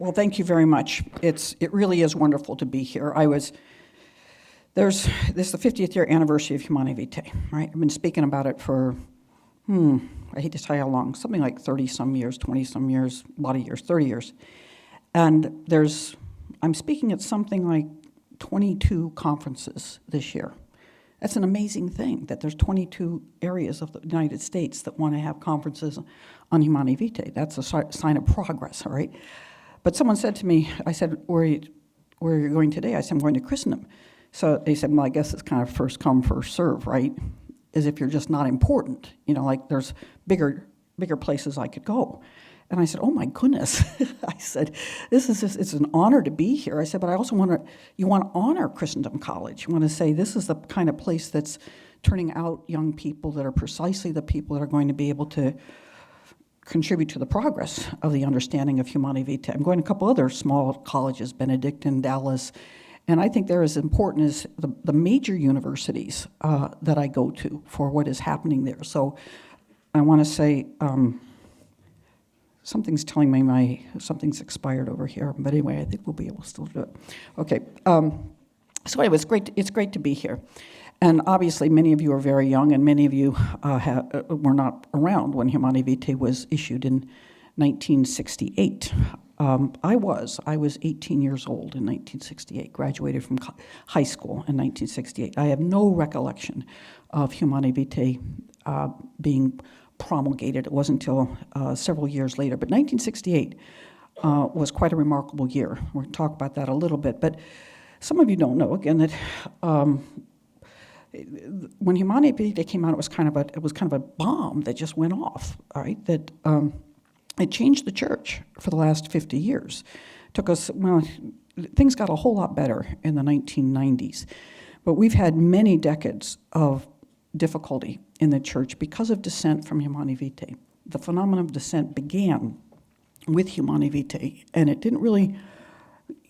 Well, thank you very much. It really is wonderful to be here. This is the 50th year anniversary of Humanae Vitae, right? I've been speaking about it for, I hate to tell you how long, something like 30-some years, 20-some years, a lot of years, 30 years. And I'm speaking at something like 22 conferences this year. That's an amazing thing, that there's 22 areas of the United States that want to have conferences on Humanae Vitae. That's a sign of progress, all right? But someone said to me, I said, where are you going today? I said, I'm going to Christendom. So they said, well, I guess it's kind of first come, first serve, right? As if you're just not important. You know, like there's bigger places I could go. And I said, oh my goodness. I said, it's an honor to be here. I said, but I also you want to honor Christendom College. You want to say this is the kind of place that's turning out young people that are precisely the people that are going to be able to contribute to the progress of the understanding of Humanae Vitae. I'm going to a couple other small colleges, Benedictine, Dallas, and I think they're as important as the major universities that I go to for what is happening there. So I want to say, something's telling me something's expired over here, but anyway, I think we'll be able to still do it. Okay, so anyway, it's great to be here. And obviously, many of you are very young, and many of you were not around when Humanae Vitae was issued in 1968. I was 18 years old in 1968, graduated from high school in 1968. I have no recollection of Humanae Vitae being promulgated. It wasn't until several years later. But 1968 was quite a remarkable year. We'll talk about that a little bit. But some of you don't know, again, that when Humanae Vitae came out, it was kind of a bomb that just went off, all right? That it changed the church for the last 50 years. Things got a whole lot better in the 1990s, but we've had many decades of difficulty in the church because of dissent from Humanae Vitae. The phenomenon of dissent began with Humanae Vitae, and it didn't really,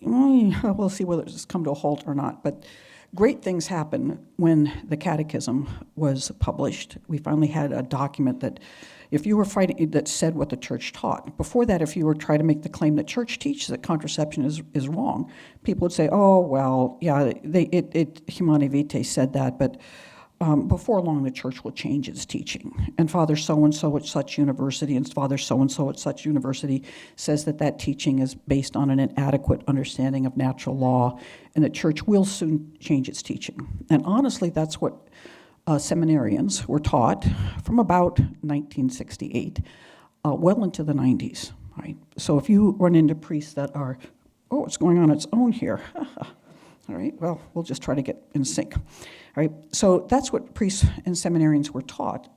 we'll see whether it's come to a halt or not, but great things happened when the Catechism was published. We finally had a document that if you were fighting, that said what the church taught. Before that, if you were trying to make the claim that church teaches that contraception is wrong, people would say, oh, well, yeah, Humanae Vitae said that, but before long, the church will change its teaching. And Father so-and-so at such university and Father so-and-so at such university says that teaching is based on an inadequate understanding of natural law, and the church will soon change its teaching. And honestly, that's what seminarians were taught from about 1968, well into the 90s. Right? So if you run into priests that are, oh, it's going on its own here. All right, well, we'll just try to get in sync. All right, so that's what priests and seminarians were taught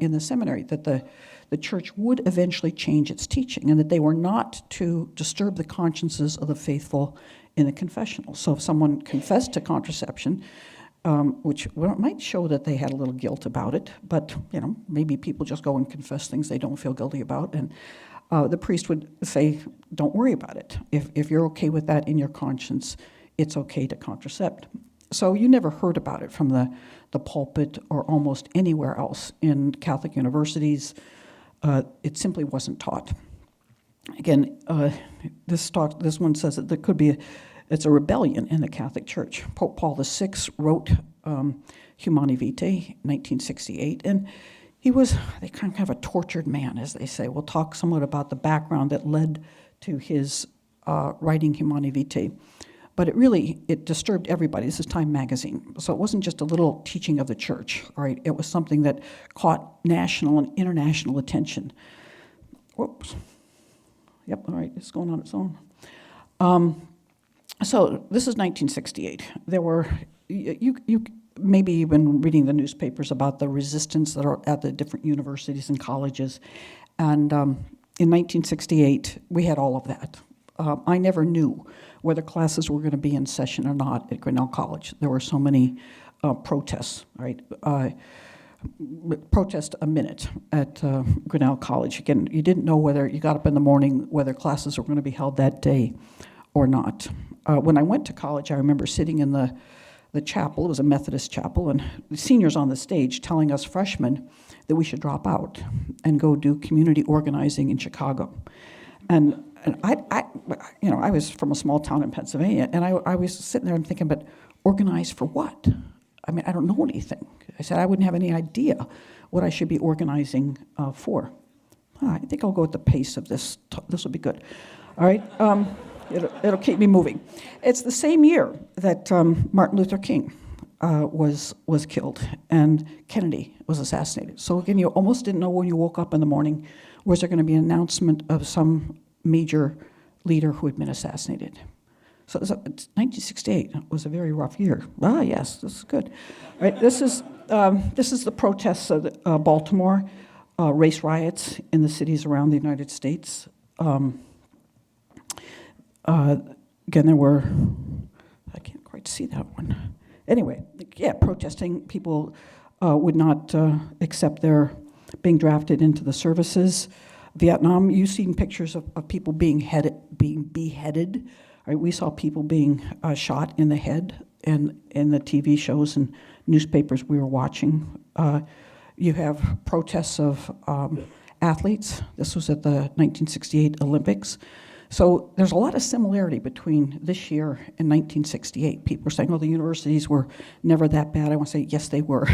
in the seminary, that the church would eventually change its teaching and that they were not to disturb the consciences of the faithful in the confessional. So if someone confessed to contraception, which might show that they had a little guilt about it, but maybe people just go and confess things they don't feel guilty about, and the priest would say, don't worry about it. If you're okay with that in your conscience, it's okay to contracept. So you never heard about it from the pulpit or almost anywhere else in Catholic universities. It simply wasn't taught. Again, this one says that there could be it's a rebellion in the Catholic Church. Pope Paul VI wrote Humanae Vitae, 1968, and he was kind of a tortured man, as they say. We'll talk somewhat about the background that led to his writing Humanae Vitae. But it disturbed everybody. This is Time magazine. So it wasn't just a little teaching of the church, all right? It was something that caught national and international attention. Whoops. Yep, all right, it's going on its own. So this is 1968. There were, you maybe you've been reading the newspapers about the resistance that are at the different universities and colleges. And in 1968, we had all of that. I never knew whether classes were going to be in session or not at Grinnell College. There were so many protests, right? Protest a minute at Grinnell College. Again, you didn't know whether you got up in the morning, whether classes were going to be held that day or not. When I went to college, I remember sitting in the chapel. It was a Methodist chapel, and the seniors on the stage telling us freshmen that we should drop out and go do community organizing in Chicago. And I was from a small town in Pennsylvania, and I was sitting there and thinking, but organize for what? I mean, I don't know anything. I said I wouldn't have any idea what I should be organizing for. I think I'll go at the pace of this. This will be good. All right. It'll keep me moving. It's the same year that Martin Luther King was killed and Kennedy was assassinated. So again, you almost didn't know when you woke up in the morning, was there going to be an announcement of some major leader who had been assassinated? So 1968 was a very rough year. Ah, yes, this is good. All right, this is the protests of Baltimore, race riots in the cities around the United States. Again, there were, I can't quite see that one. Anyway, yeah, protesting. People would not accept their being drafted into the services. Vietnam, you've seen pictures of people being beheaded. Right? We saw people being shot in the head in the TV shows and newspapers we were watching. You have protests of athletes. This was at the 1968 Olympics. So there's a lot of similarity between this year and 1968. People are saying, oh, the universities were never that bad. I want to say, yes, they were.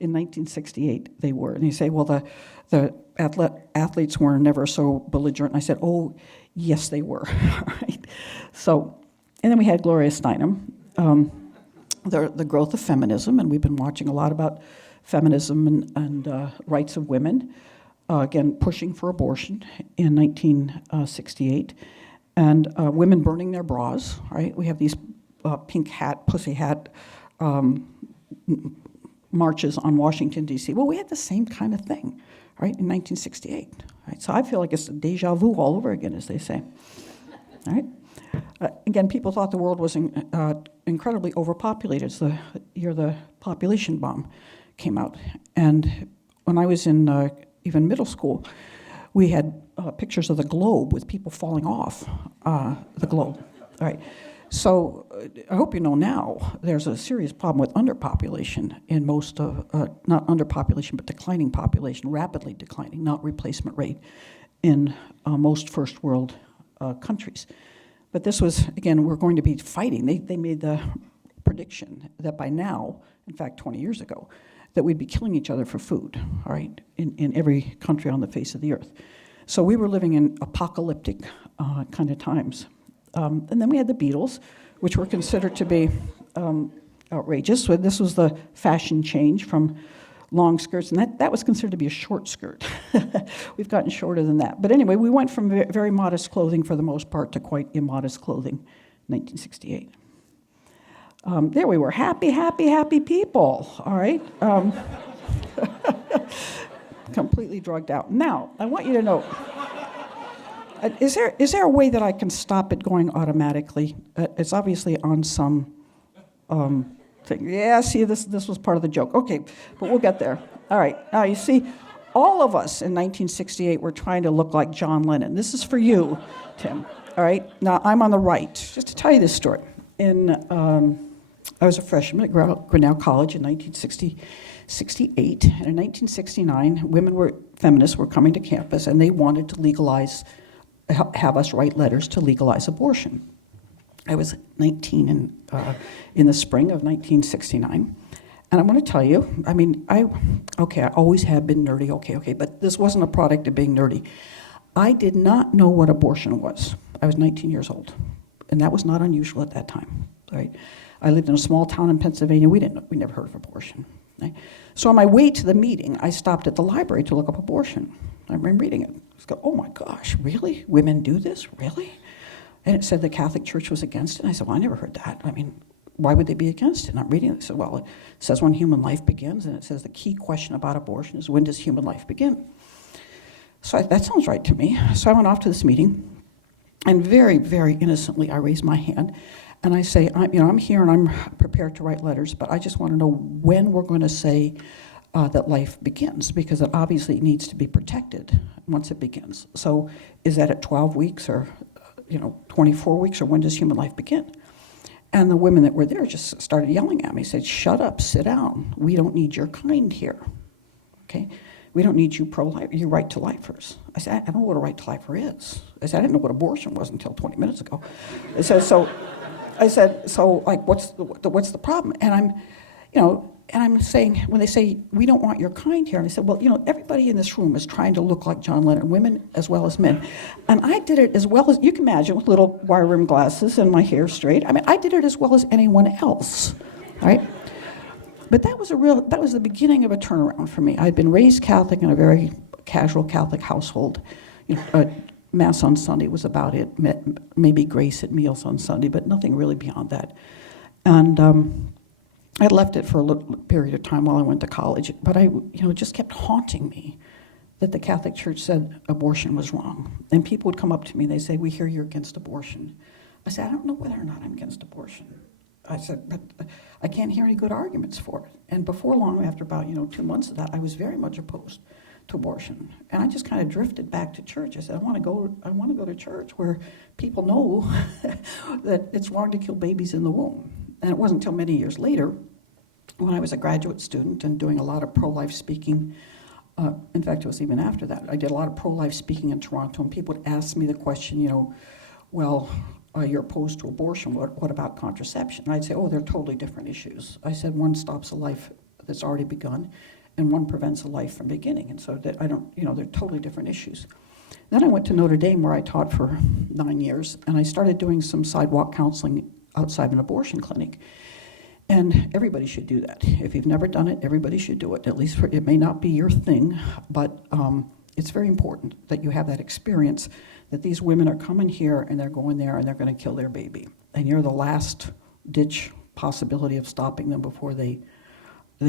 In 1968, they were. And you say, well, the athletes were never so belligerent. And I said, oh, yes, they were. Right? So, and then we had Gloria Steinem, the growth of feminism, and we've been watching a lot about feminism and rights of women. Again, pushing for abortion in 1968, and women burning their bras, right? We have these pink hat, pussy hat marches on Washington, D.C. Well, we had the same kind of thing, right, in 1968. Right? So I feel like it's a deja vu all over again, as they say. All right? Again, people thought the world was incredibly overpopulated. It's the year the population bomb came out. And when I was in even middle school, we had pictures of the globe with people falling off the globe. All right. So I hope you know now there's a serious problem with underpopulation in most of, not underpopulation, but declining population, rapidly declining, not replacement rate, in most first world countries. But this was, again, we're going to be fighting. They made the prediction that by now, in fact 20 years ago, that we'd be killing each other for food, all right, in every country on the face of the earth. So we were living in apocalyptic kind of times. And then we had the Beatles, which were considered to be outrageous. So this was the fashion change from long skirts, and that was considered to be a short skirt. We've gotten shorter than that. But anyway, we went from very modest clothing for the most part to quite immodest clothing in 1968. There we were, happy people, all right? Completely drugged out. Now, I want you to know, is there a way that I can stop it going automatically? It's obviously on some thing. Yeah, see, this was part of the joke. Okay, but we'll get there. All right, now you see, all of us in 1968 were trying to look like John Lennon. This is for you, Tim, all right? Now, I'm on the right. Just to tell you this story. I was a freshman at Grinnell College in 1968, and in 1969, feminists were coming to campus, and they wanted to have us write letters to legalize abortion. I was 19 in the spring of 1969, and I want to tell you, I mean, I always have been nerdy, okay, but this wasn't a product of being nerdy. I did not know what abortion was. I was 19 years old, and that was not unusual at that time, right? I lived in a small town in Pennsylvania. We never heard of abortion. Right? So on my way to the meeting, I stopped at the library to look up abortion. I remember reading it. I go, oh my gosh, really? Women do this? Really? And it said the Catholic Church was against it. And I said, well, I never heard that. I mean, why would they be against it? And I'm reading it. I said, well, it says when human life begins, and it says the key question about abortion is when does human life begin? So that sounds right to me. So I went off to this meeting, and very, very innocently, I raised my hand. And I say, I'm here and I'm prepared to write letters, but I just want to know when we're going to say that life begins, because it obviously needs to be protected once it begins. So is that at 12 weeks or 24 weeks, or when does human life begin? And the women that were there just started yelling at me, said, shut up, sit down. We don't need your kind here, okay? we don't need you pro-life, you right to lifers. I said, I don't know what a right to lifer is. I said, I didn't know what abortion was until 20 minutes ago. I said, so like, what's the problem? And I'm saying, when they say, we don't want your kind here, and I said, well, everybody in this room is trying to look like John Lennon, women as well as men. And I did it as well as, you can imagine, with little wire rim glasses and my hair straight. I mean, I did it as well as anyone else, right? But that was the beginning of a turnaround for me. I'd been raised Catholic in a very casual Catholic household. Mass on Sunday was about it, maybe grace at meals on Sunday, but nothing really beyond that. And I left it for a little period of time while I went to college, but it just kept haunting me that the Catholic Church said abortion was wrong. And people would come up to me and they'd say, we hear you're against abortion. I said, I don't know whether or not I'm against abortion. I said, but I can't hear any good arguments for it. And before long, after about 2 months of that, I was very much opposed to abortion. And I just kind of drifted back to church. I said, I want to go to church where people know that it's wrong to kill babies in the womb. And it wasn't until many years later, when I was a graduate student and doing a lot of pro-life speaking. In fact, it was even after that. I did a lot of pro-life speaking in Toronto, and people would ask me the question, well, you're opposed to abortion, what about contraception? And I'd say, they're totally different issues. I said, one stops a life that's already begun, and one prevents a life from beginning. And so that they're totally different issues. Then I went to Notre Dame, where I taught for 9 years, and I started doing some sidewalk counseling outside an abortion clinic. And everybody should do that. If you've never done it, everybody should do it. At least it may not be your thing, but it's very important that you have that experience that these women are coming here and they're going there and they're going to kill their baby. And you're the last ditch possibility of stopping them before they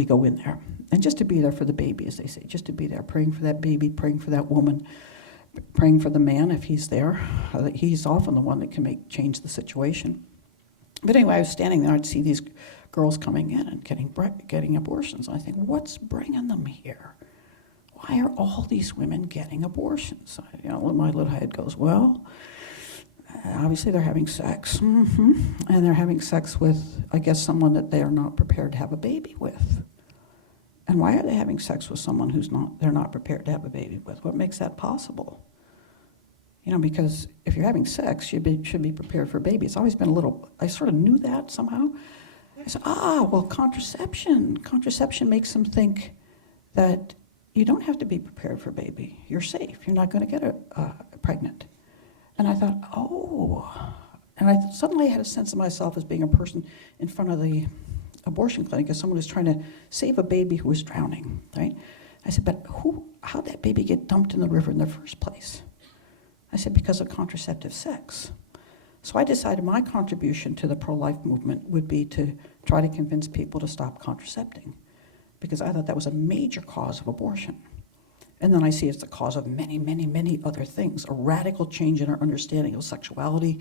go in there. And just to be there for the baby, as they say, just to be there, praying for that baby, praying for that woman, praying for the man if he's there. He's often the one that can change the situation. But anyway, I was standing there, I'd see these girls coming in and getting abortions. And I think, what's bringing them here? Why are all these women getting abortions? My little head goes, well, obviously they're having sex. And they're having sex with, I guess, someone that they are not prepared to have a baby with. And why are they having sex with someone they're not prepared to have a baby with? What makes that possible? Because if you're having sex, you should be prepared for a baby. It's always been I sort of knew that somehow. I said, well, contraception. Contraception makes them think that you don't have to be prepared for a baby. You're safe. You're not going to get pregnant. And I thought, and suddenly had a sense of myself as being a person in front of the abortion clinic, as someone who's trying to save a baby who was drowning, right? I said, but how'd that baby get dumped in the river in the first place? I said, because of contraceptive sex. So I decided my contribution to the pro-life movement would be to try to convince people to stop contracepting, because I thought that was a major cause of abortion. And then I see it's the cause of many, many, many other things, a radical change in our understanding of sexuality,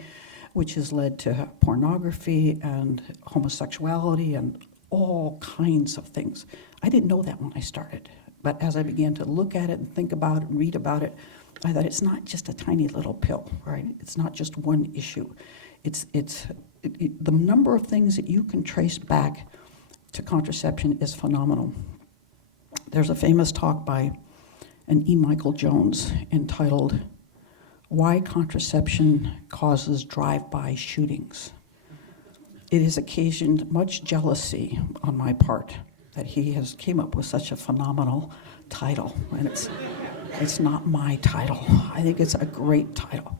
which has led to pornography and homosexuality and all kinds of things. I didn't know that when I started, but as I began to look at it and think about it and read about it, I thought it's not just a tiny little pill, right? It's not just one issue. It's the number of things that you can trace back to contraception is phenomenal. There's a famous talk by an E. Michael Jones entitled, "Why Contraception Causes Drive-By Shootings." It has occasioned much jealousy on my part that he has came up with such a phenomenal title, and it's not my title. I think it's a great title.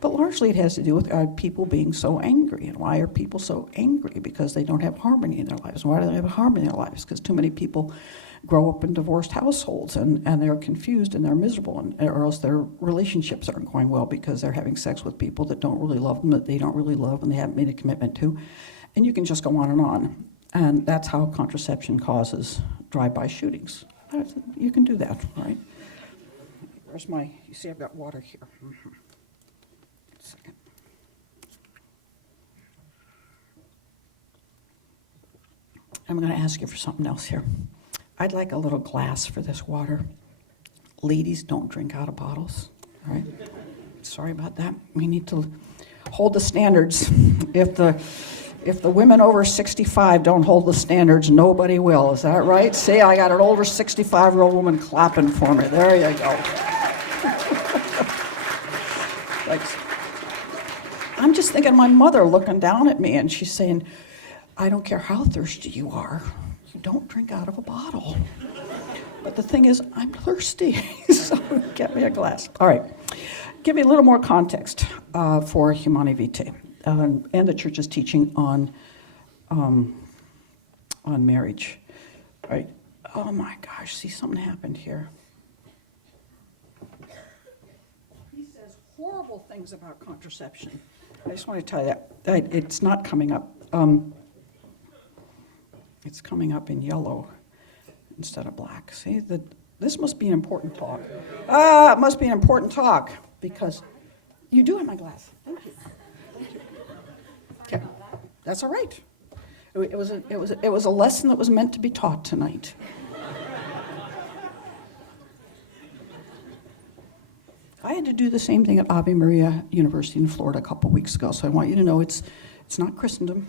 But largely it has to do with people being so angry. And why are people so angry? Because they don't have harmony in their lives. Why do they have harmony in their lives? Because too many people grow up in divorced households and they're confused and they're miserable, or else their relationships aren't going well because they're having sex with people that don't really love them, that they don't really love and they haven't made a commitment to. And you can just go on and on. And that's how contraception causes drive-by shootings. You can do that, right? Where's you see I've got water here. Second. I'm going to ask you for something else here. I'd like a little glass for this water. Ladies, don't drink out of bottles, all right? Sorry about that. We need to hold the standards. If If the women over 65 don't hold the standards, nobody will. Is that right? See, I got an over 65-year-old woman clapping for me. There you go. Thanks. I'm just thinking of my mother looking down at me, and she's saying, I don't care how thirsty you are, you don't drink out of a bottle. But the thing is, I'm thirsty, so get me a glass. All right, give me a little more context for Humanae Vitae and the Church's teaching on marriage. All right. Oh my gosh, see, something happened here. He says horrible things about contraception. I just want to tell you that. It's not coming up. It's coming up in yellow instead of black. See, this must be an important talk. It must be an important talk because you do have my glass. Thank you. Thank you. Okay, that's all right. It was a lesson that was meant to be taught tonight. I had to do the same thing at Ave Maria University in Florida a couple weeks ago, so I want you to know it's not Christendom.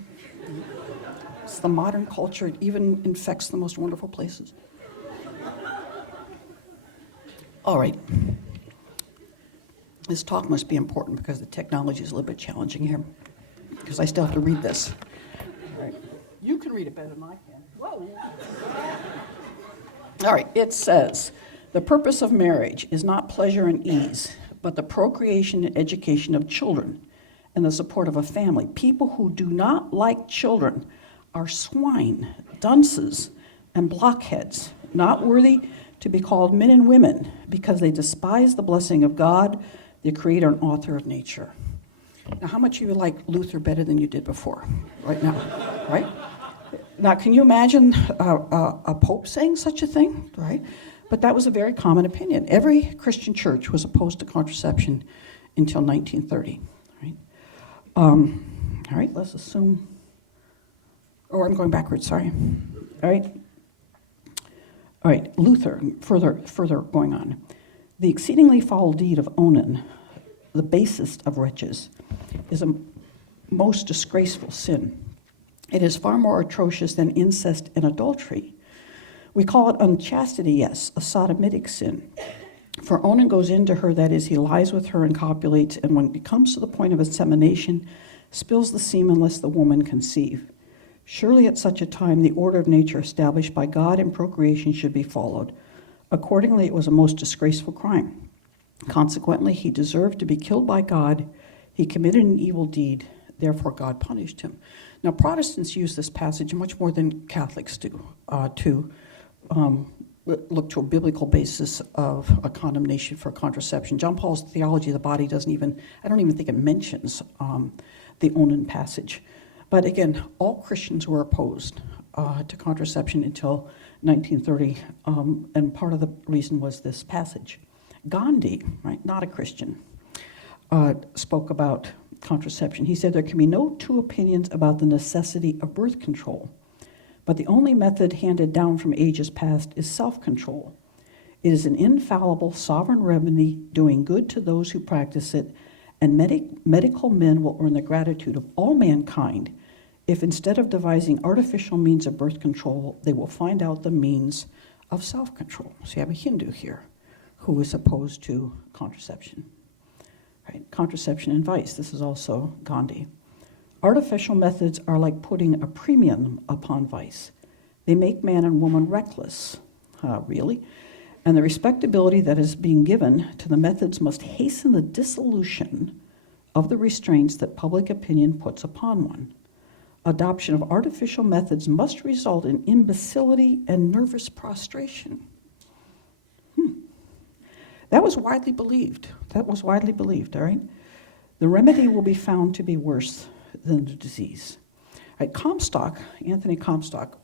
It's the modern culture. It even infects the most wonderful places. All right. This talk must be important because the technology is a little bit challenging here, because I still have to read this. All right. You can read it better than I can. Whoa. All right. It says, the purpose of marriage is not pleasure and ease, but the procreation and education of children and the support of a family. People who do not like children are swine, dunces, and blockheads, not worthy to be called men and women because they despise the blessing of God, the creator and author of nature. Now, how much of you like Luther better than you did before, right now, right? Now, can you imagine a pope saying such a thing, right? But that was a very common opinion. Every Christian church was opposed to contraception until 1930, right? All right, let's assume, I'm going backwards, sorry. All right, Luther, further going on. The exceedingly foul deed of Onan, the basest of wretches, is a most disgraceful sin. It is far more atrocious than incest and adultery. We call it unchastity, yes, a sodomitic sin. For Onan goes into her, that is, he lies with her and copulates, and when it comes to the point of insemination, spills the semen lest the woman conceive. Surely at such a time the order of nature established by God in procreation should be followed. Accordingly, it was a most disgraceful crime. Consequently, he deserved to be killed by God. He committed an evil deed, therefore God punished him. Now, Protestants use this passage much more than Catholics do to look to a biblical basis of a condemnation for contraception. John Paul's Theology of the Body I don't even think it mentions the Onan passage. But again, all Christians were opposed to contraception until 1930, and part of the reason was this passage. Gandhi, right, not a Christian, spoke about contraception. He said there can be no two opinions about the necessity of birth control, but the only method handed down from ages past is self-control. It is an infallible sovereign remedy doing good to those who practice it, and medical men will earn the gratitude of all mankind if instead of devising artificial means of birth control, they will find out the means of self-control. So you have a Hindu here who is opposed to contraception. Right? Contraception and vice, this is also Gandhi. Artificial methods are like putting a premium upon vice. They make man and woman reckless. Really? And the respectability that is being given to the methods must hasten the dissolution of the restraints that public opinion puts upon one. Adoption of artificial methods must result in imbecility and nervous prostration. That was widely believed. All right? The remedy will be found to be worse than the disease. All right, Comstock, Anthony Comstock,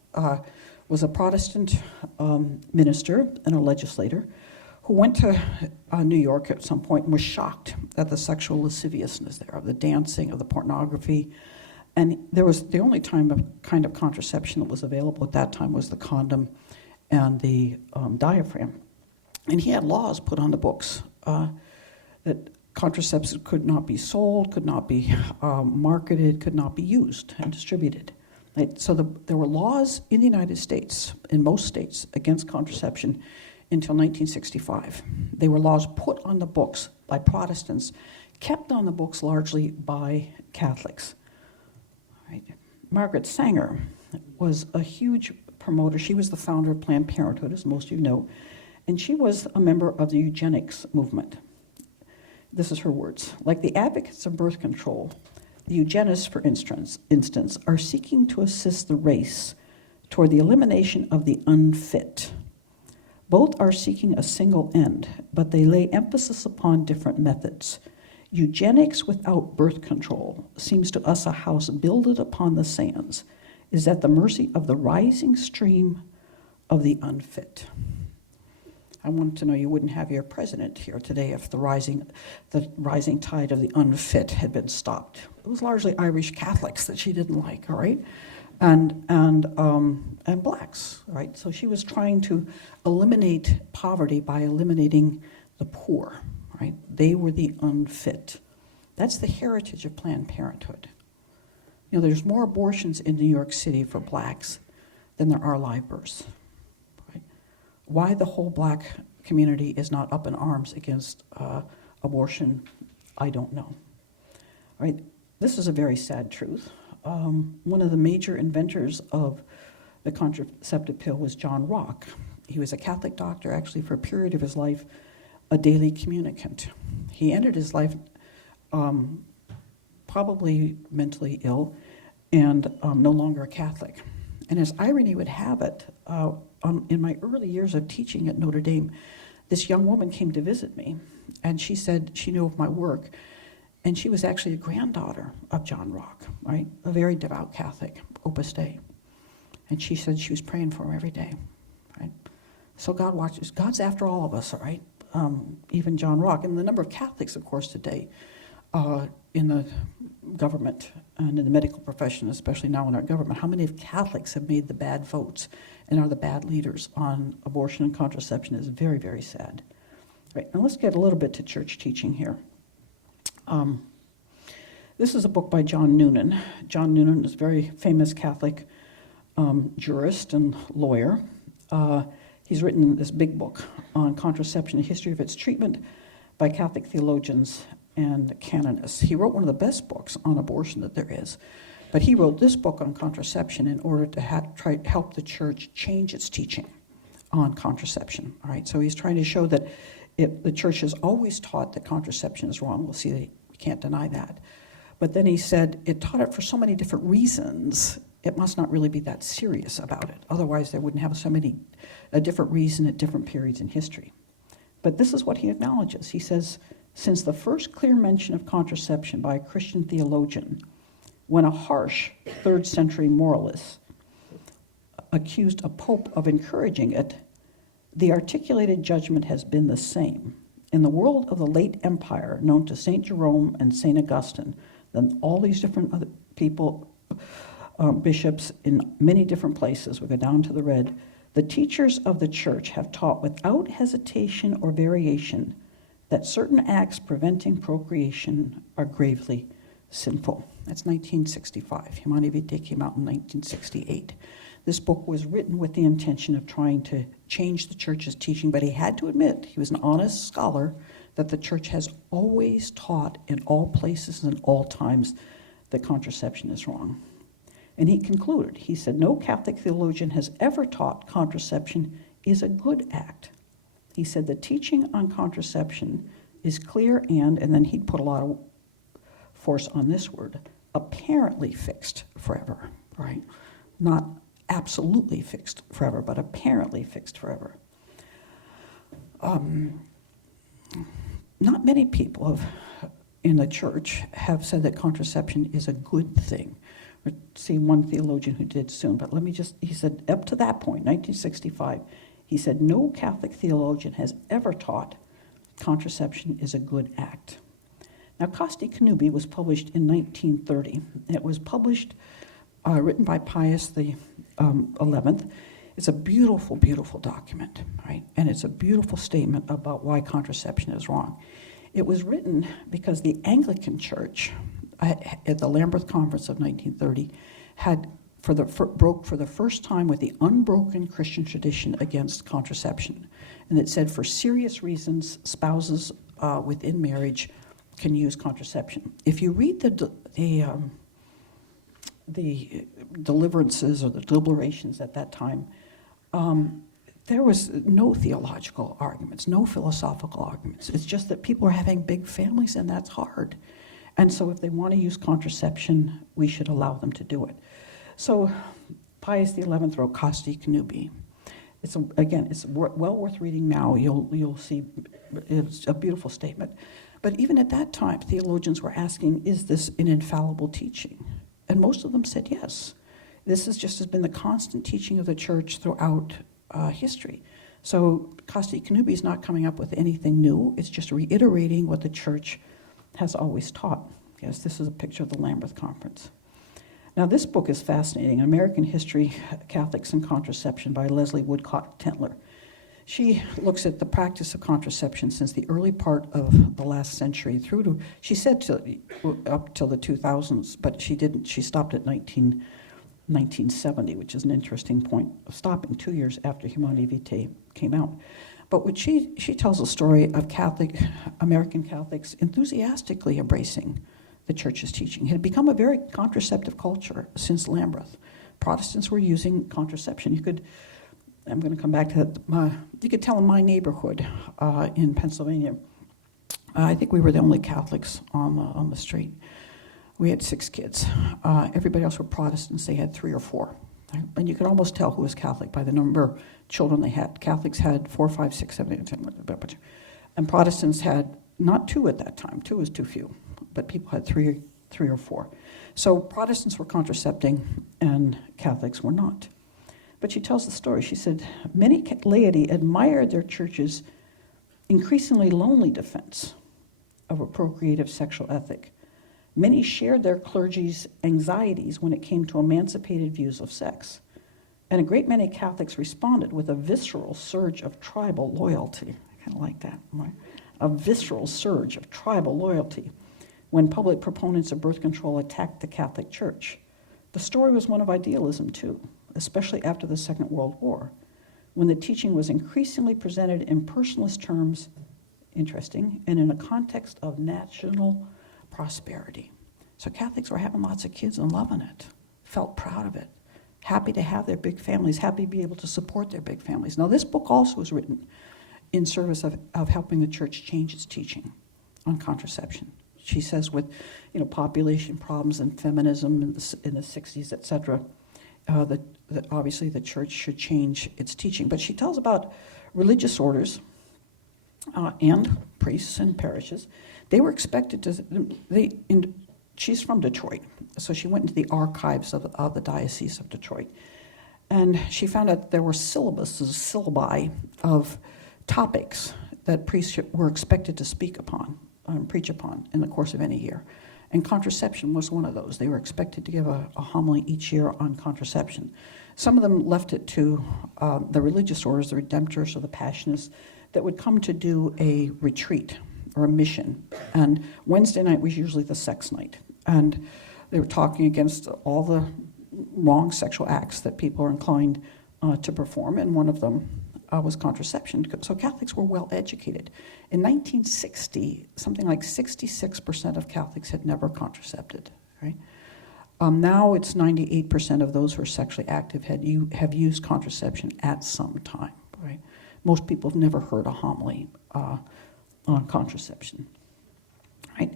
was a Protestant minister and a legislator who went to New York at some point and was shocked at the sexual lasciviousness there, of the dancing, of the pornography. And there was the only kind of contraception that was available at that time was the condom and the diaphragm. And he had laws put on the books that contraceptives could not be sold, could not be marketed, could not be used and distributed. Right? So there were laws in the United States, in most states, against contraception until 1965. They were laws put on the books by Protestants, kept on the books largely by Catholics. Right? Margaret Sanger was a huge promoter. She was the founder of Planned Parenthood, as most of you know, and she was a member of the eugenics movement. This is her words. Like the advocates of birth control, the eugenists, for instance, are seeking to assist the race toward the elimination of the unfit. Both are seeking a single end, but they lay emphasis upon different methods. Eugenics without birth control seems to us a house builded upon the sands, is at the mercy of the rising stream of the unfit. I wanted to know you wouldn't have your president here today if the rising tide of the unfit had been stopped. It was largely Irish Catholics that she didn't like, all right, and blacks, right. So she was trying to eliminate poverty by eliminating the poor, right. They were the unfit. That's the heritage of Planned Parenthood. You know, there's more abortions in New York City for blacks than there are live births. Why the whole black community is not up in arms against abortion, I don't know. Right? This is a very sad truth. One of the major inventors of the contraceptive pill was John Rock. He was a Catholic doctor, actually, for a period of his life, a daily communicant. He ended his life probably mentally ill and no longer a Catholic. And as irony would have it, in my early years of teaching at Notre Dame, this young woman came to visit me, and she said she knew of my work, and she was actually a granddaughter of John Rock, right? A very devout Catholic, Opus Dei. And she said she was praying for him every day, right? So God watches. God's after all of us, all right? Even John Rock. And the number of Catholics, of course, today in the government and in the medical profession, especially now in our government, how many of Catholics have made the bad votes and are the bad leaders on abortion and contraception is very, very sad. Right, now let's get a little bit to church teaching here. This is a book by John Noonan. John Noonan is a very famous Catholic jurist and lawyer. He's written this big book on contraception, a history of its treatment by Catholic theologians and canonists. He wrote one of the best books on abortion that there is, but he wrote this book on contraception in order to try to help the church change its teaching on contraception. All right, so he's trying to show that the church has always taught that contraception is wrong. We'll see that we can't deny that. But then he said it taught it for so many different reasons, it must not really be that serious about it. Otherwise, they wouldn't have so many a different reason at different periods in history. But this is what he acknowledges. He says, since the first clear mention of contraception by a Christian theologian, when a harsh 3rd century moralist accused a pope of encouraging it, the articulated judgment has been the same. In the world of the late empire, known to St. Jerome and St. Augustine, then all these different other people, bishops in many different places, we go down to the red, the teachers of the church have taught without hesitation or variation that certain acts preventing procreation are gravely sinful. That's 1965. Humanae Vitae came out in 1968. This book was written with the intention of trying to change the church's teaching, but he had to admit, he was an honest scholar, that the church has always taught in all places and all times that contraception is wrong. And he concluded, he said, no Catholic theologian has ever taught contraception is a good act. He said the teaching on contraception is clear and then he'd put a lot of force on this word, apparently fixed forever, right? Not absolutely fixed forever, but apparently fixed forever. Not many people in the church have said that contraception is a good thing. We'll see one theologian who did soon, but he said up to that point, 1965, he said no Catholic theologian has ever taught contraception is a good act. Now, Costi Connubii was published in 1930. It was published, written by Pius the 11th. It's a beautiful, beautiful document, right? And it's a beautiful statement about why contraception is wrong. It was written because the Anglican Church at the Lambeth Conference of 1930 had broke for the first time with the unbroken Christian tradition against contraception. And it said for serious reasons, spouses within marriage can use contraception. If you read the deliverances or the deliberations at that time, there was no theological arguments, no philosophical arguments. It's just that people are having big families and that's hard. And so if they want to use contraception, we should allow them to do it. So Pius XI wrote Casti Connubii. It's well worth reading now. You'll see it's a beautiful statement. But even at that time, theologians were asking, is this an infallible teaching? And most of them said yes. This has been the constant teaching of the church throughout history. So Casti Connubii is not coming up with anything new. It's just reiterating what the church has always taught. Yes, this is a picture of the Lambeth Conference. Now, this book is fascinating, American History, Catholics and Contraception by Leslie Woodcock Tentler. She looks at the practice of contraception since the early part of the last century through to, she said up till the 2000s, but she didn't. She stopped at 1970, which is an interesting point of stopping 2 years after Humanae Vitae came out. But what she tells a story of American Catholics enthusiastically embracing the church's teaching. It had become a very contraceptive culture since Lambeth. Protestants were using contraception. I'm going to come back to that. You could tell in my neighborhood in Pennsylvania, I think we were the only Catholics on the street. We had 6 kids. Everybody else were Protestants. They had 3 or 4. And you could almost tell who was Catholic by the number of children they had. Catholics had 4, 5, 6, 7, 8, 10, and Protestants had not 2 at that time. 2 was too few, but people had 3 or 4. So Protestants were contracepting and Catholics were not. But she tells the story. She said, many laity admired their church's increasingly lonely defense of a procreative sexual ethic. Many shared their clergy's anxieties when it came to emancipated views of sex. And a great many Catholics responded with a visceral surge of tribal loyalty. I kind of like that, right? A visceral surge of tribal loyalty when public proponents of birth control attacked the Catholic Church. The story was one of idealism, too, especially after the Second World War, when the teaching was increasingly presented in personalist terms, interesting, and in a context of national prosperity. So Catholics were having lots of kids and loving it, felt proud of it, happy to have their big families, happy to be able to support their big families. Now, this book also was written in service of helping the church change its teaching on contraception. She says with population problems and feminism in the 60s, et cetera, that obviously the church should change its teaching. But she tells about religious orders and priests and parishes. They were expected to, she's from Detroit, so she went into the archives of the Diocese of Detroit. And she found out there were syllabi of topics that priests were expected to speak upon, preach upon in the course of any year. And contraception was one of those. They were expected to give a homily each year on contraception. Some of them left it to the religious orders, the Redemptorists or the Passionists, that would come to do a retreat or a mission. And Wednesday night was usually the sex night. And they were talking against all the wrong sexual acts that people are inclined to perform, and one of them was contraception. So Catholics were well educated. In 1960, something like 66% of Catholics had never contracepted, right? Now it's 98% of those who are sexually active have used contraception at some time, right? Most people have never heard a homily on contraception, right?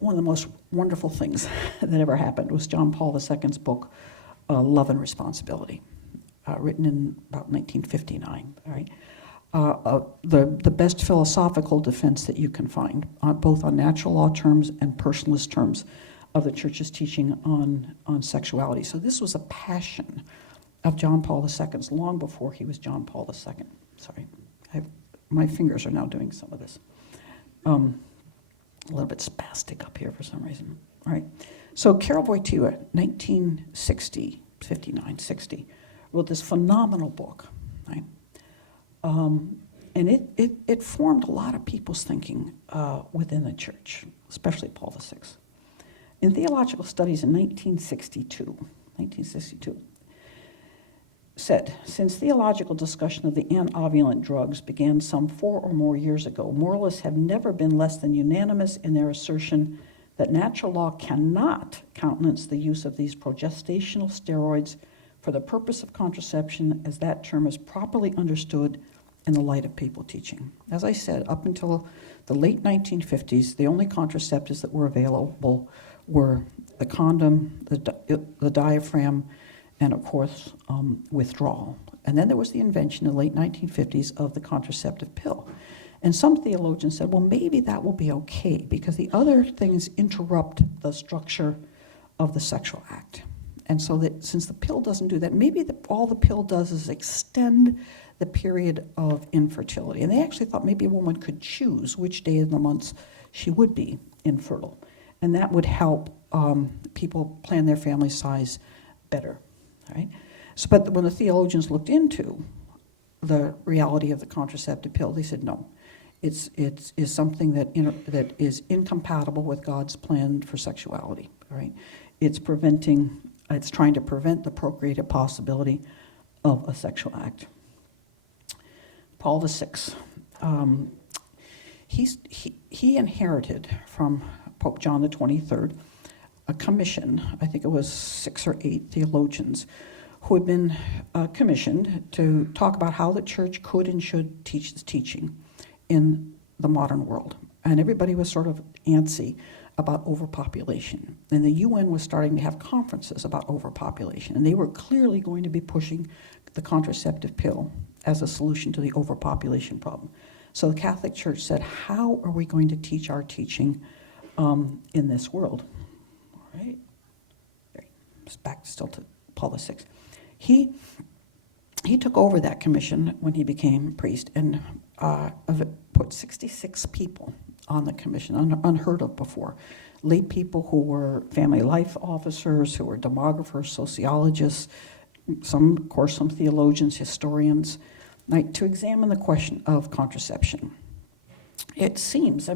One of the most wonderful things that ever happened was John Paul II's book, Love and Responsibility, written in about 1959, right? The best philosophical defense that you can find, both on natural law terms and personalist terms, of the church's teaching on sexuality. So this was a passion of John Paul II's long before he was John Paul II. Sorry, my fingers are now doing some of this. A little bit spastic up here for some reason. All right. So Karol Wojtyła, 1960, wrote this phenomenal book, right? And And it formed a lot of people's thinking within the church, especially Paul VI. In Theological Studies in 1962, said, since theological discussion of the antiovulent drugs began some 4 or more years ago, moralists have never been less than unanimous in their assertion that natural law cannot countenance the use of these progestational steroids for the purpose of contraception, as that term is properly understood in the light of papal teaching. As I said, up until the late 1950s, the only contraceptives that were available were the condom, the diaphragm, and of course, withdrawal. And then there was the invention in the late 1950s of the contraceptive pill. And some theologians said, well, maybe that will be okay because the other things interrupt the structure of the sexual act. And so that since the pill doesn't do that, maybe all the pill does is extend the period of infertility. And they actually thought maybe a woman could choose which day of the month she would be infertile. And that would help people plan their family size better, right? So, but when the theologians looked into the reality of the contraceptive pill, they said no. It's something that is incompatible with God's plan for sexuality, right? It's trying to prevent the procreative possibility of a sexual act. Paul VI, he inherited from Pope John the 23rd a commission, I think it was 6 or 8 theologians, who had been commissioned to talk about how the church could and should teach this teaching in the modern world. And everybody was sort of antsy about overpopulation. And the UN was starting to have conferences about overpopulation. And they were clearly going to be pushing the contraceptive pill as a solution to the overpopulation problem. So the Catholic Church said, how are we going to teach our teaching in this world? All right. Back still to Paul VI. He took over that commission when he became priest and put 66 people on the commission, unheard of before. Lay people who were family life officers, who were demographers, sociologists, some theologians, historians, like, to examine the question of contraception. It seems,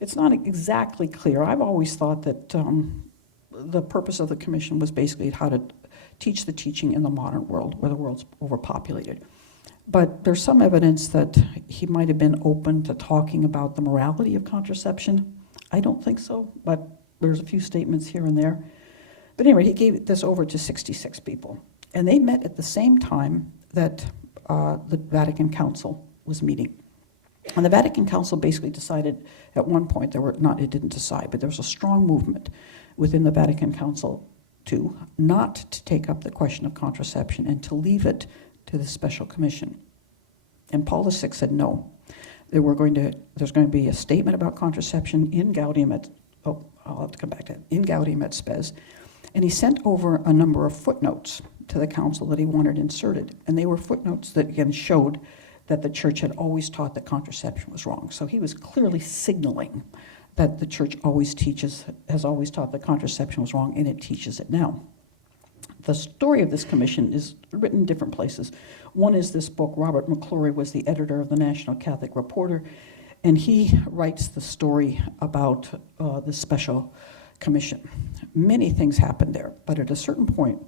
it's not exactly clear. I've always thought that the purpose of the commission was basically how to teach the teaching in the modern world, where the world's overpopulated. But there's some evidence that he might have been open to talking about the morality of contraception. I don't think so, but there's a few statements here and there. But anyway, he gave this over to 66 people. And they met at the same time that the Vatican Council was meeting. And the Vatican Council basically decided at one point, it didn't decide, but there was a strong movement within the Vatican Council not to take up the question of contraception and to leave it to the special commission. And Paul VI said no. There's going to be a statement about contraception in Gaudium et Spes. And he sent over a number of footnotes to the council that he wanted inserted. And they were footnotes that, again, showed that the church had always taught that contraception was wrong. So he was clearly signaling that the church has always taught that contraception was wrong, and it teaches it now. The story of this commission is written in different places. One is this book. Robert McClory was the editor of the National Catholic Reporter, and he writes the story about the special commission. Many things happened there, but at a certain point,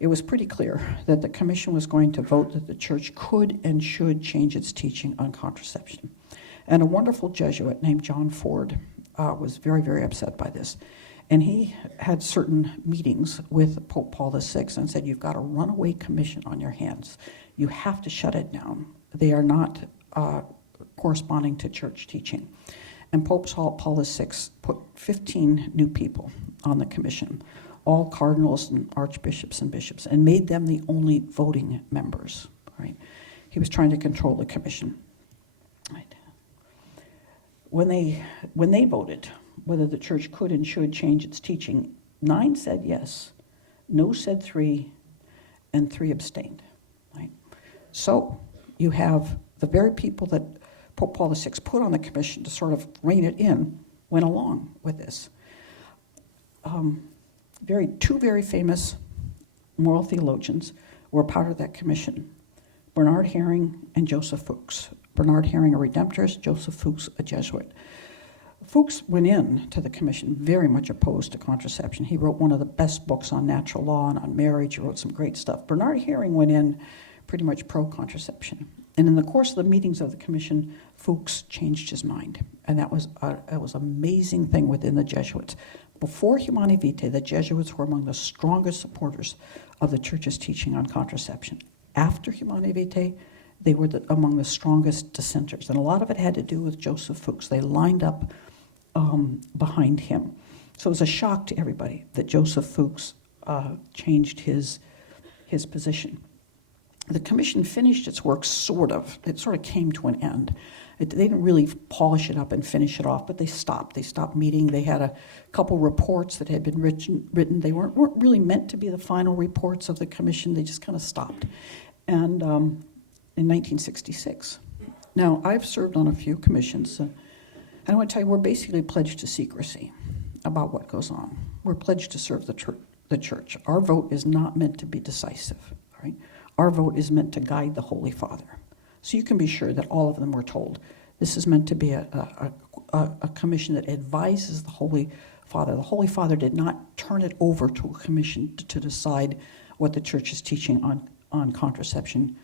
it was pretty clear that the commission was going to vote that the church could and should change its teaching on contraception. And a wonderful Jesuit named John Ford was very, very upset by this. And he had certain meetings with Pope Paul VI and said, you've got a runaway commission on your hands. You have to shut it down. They are not corresponding to church teaching. And Pope Paul VI put 15 new people on the commission, all cardinals and archbishops and bishops, and made them the only voting members. Right? He was trying to control the commission. Right? When they voted whether the church could and should change its teaching, 9 said yes, no said 3, and 3 abstained. Right? So you have the very people that Pope Paul VI put on the commission to sort of rein it in, went along with this. Two very famous moral theologians were part of that commission. Bernard Herring and Joseph Fuchs. Bernard Herring, a Redemptorist, Joseph Fuchs, a Jesuit. Fuchs went in to the commission very much opposed to contraception. He wrote one of the best books on natural law and on marriage. He wrote some great stuff. Bernard Herring went in pretty much pro-contraception. And in the course of the meetings of the commission, Fuchs changed his mind. And that was an amazing thing within the Jesuits. Before Humanae Vitae, the Jesuits were among the strongest supporters of the church's teaching on contraception. After Humanae Vitae, they were among the strongest dissenters. And a lot of it had to do with Joseph Fuchs. They lined up behind him. So it was a shock to everybody that Joseph Fuchs changed his position. The commission finished its work, sort of. It sort of came to an end. They didn't really polish it up and finish it off, but they stopped. They stopped meeting. They had a couple reports that had been written. They weren't really meant to be the final reports of the commission. They just kind of stopped. And in 1966. Now, I've served on a few commissions, and I want to tell you, we're basically pledged to secrecy about what goes on. We're pledged to serve the church. Our vote is not meant to be decisive, right? Our vote is meant to guide the Holy Father. So you can be sure that all of them were told, this is meant to be a commission that advises the Holy Father. The Holy Father did not turn it over to a commission to decide what the church's teaching on contraception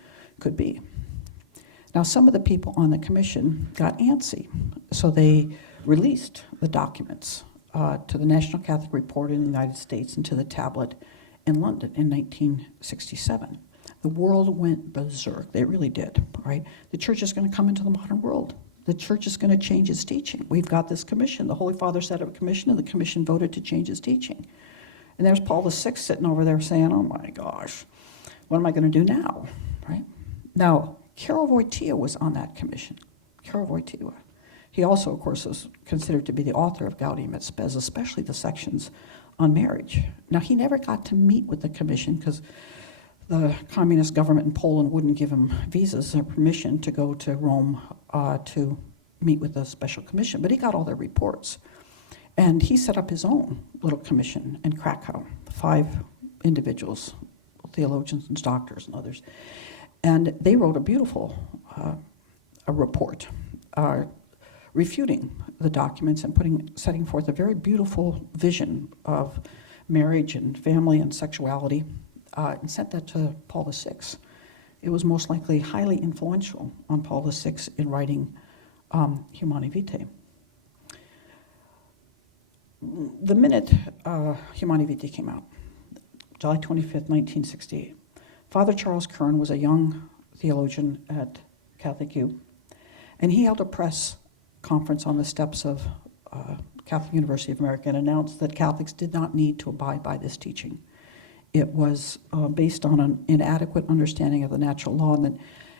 could be. Now, some of the people on the commission got antsy, so they released the documents to the National Catholic Report in the United States and to the tablet in London in 1967. The world went berserk. They really did, right? The church is going to come into the modern world. The church is going to change its teaching. We've got this commission. The Holy Father set up a commission, and the commission voted to change its teaching. And there's Paul VI sitting over there saying, oh my gosh, what am I going to do now, right? Now, Karol Wojtyła was on that commission. Karol Wojtyła. He also, of course, is considered to be the author of Gaudium et Spes, especially the sections on marriage. Now, he never got to meet with the commission because the communist government in Poland wouldn't give him visas or permission to go to Rome to meet with the special commission, but he got all their reports. And he set up his own little commission in Krakow, 5 individuals, theologians and doctors and others. And they wrote a beautiful a report refuting the documents and setting forth a very beautiful vision of marriage and family and sexuality, and sent that to Paul VI. It was most likely highly influential on Paul VI in writing Humanae Vitae. The minute Humanae Vitae came out, July 25th, 1968, Father Charles Curran was a young theologian at Catholic U, and he held a press conference on the steps of Catholic University of America and announced that Catholics did not need to abide by this teaching. It was based on an inadequate understanding of the natural law, and that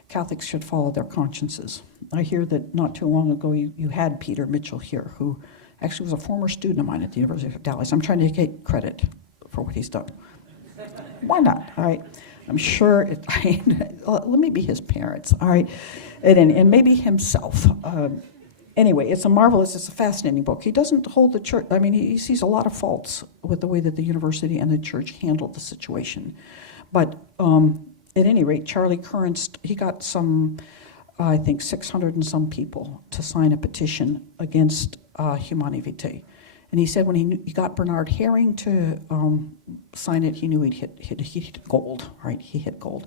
Catholics should follow their consciences. I hear that not too long ago you had Peter Mitchell here, who actually was a former student of mine at the University of Dallas. I'm trying to get credit for what he's done. Why not? All right. I'm sure let me be his parents, all right, and maybe himself. Anyway, it's a fascinating book. He doesn't hold the church, he sees a lot of faults with the way that the university and the church handled the situation. But at any rate, Charlie Curran, he got some, I think 600 and some people to sign a petition against Humanae Vitae. And he said when he got Bernard Herring to sign it, he knew he'd hit gold, right? He hit gold.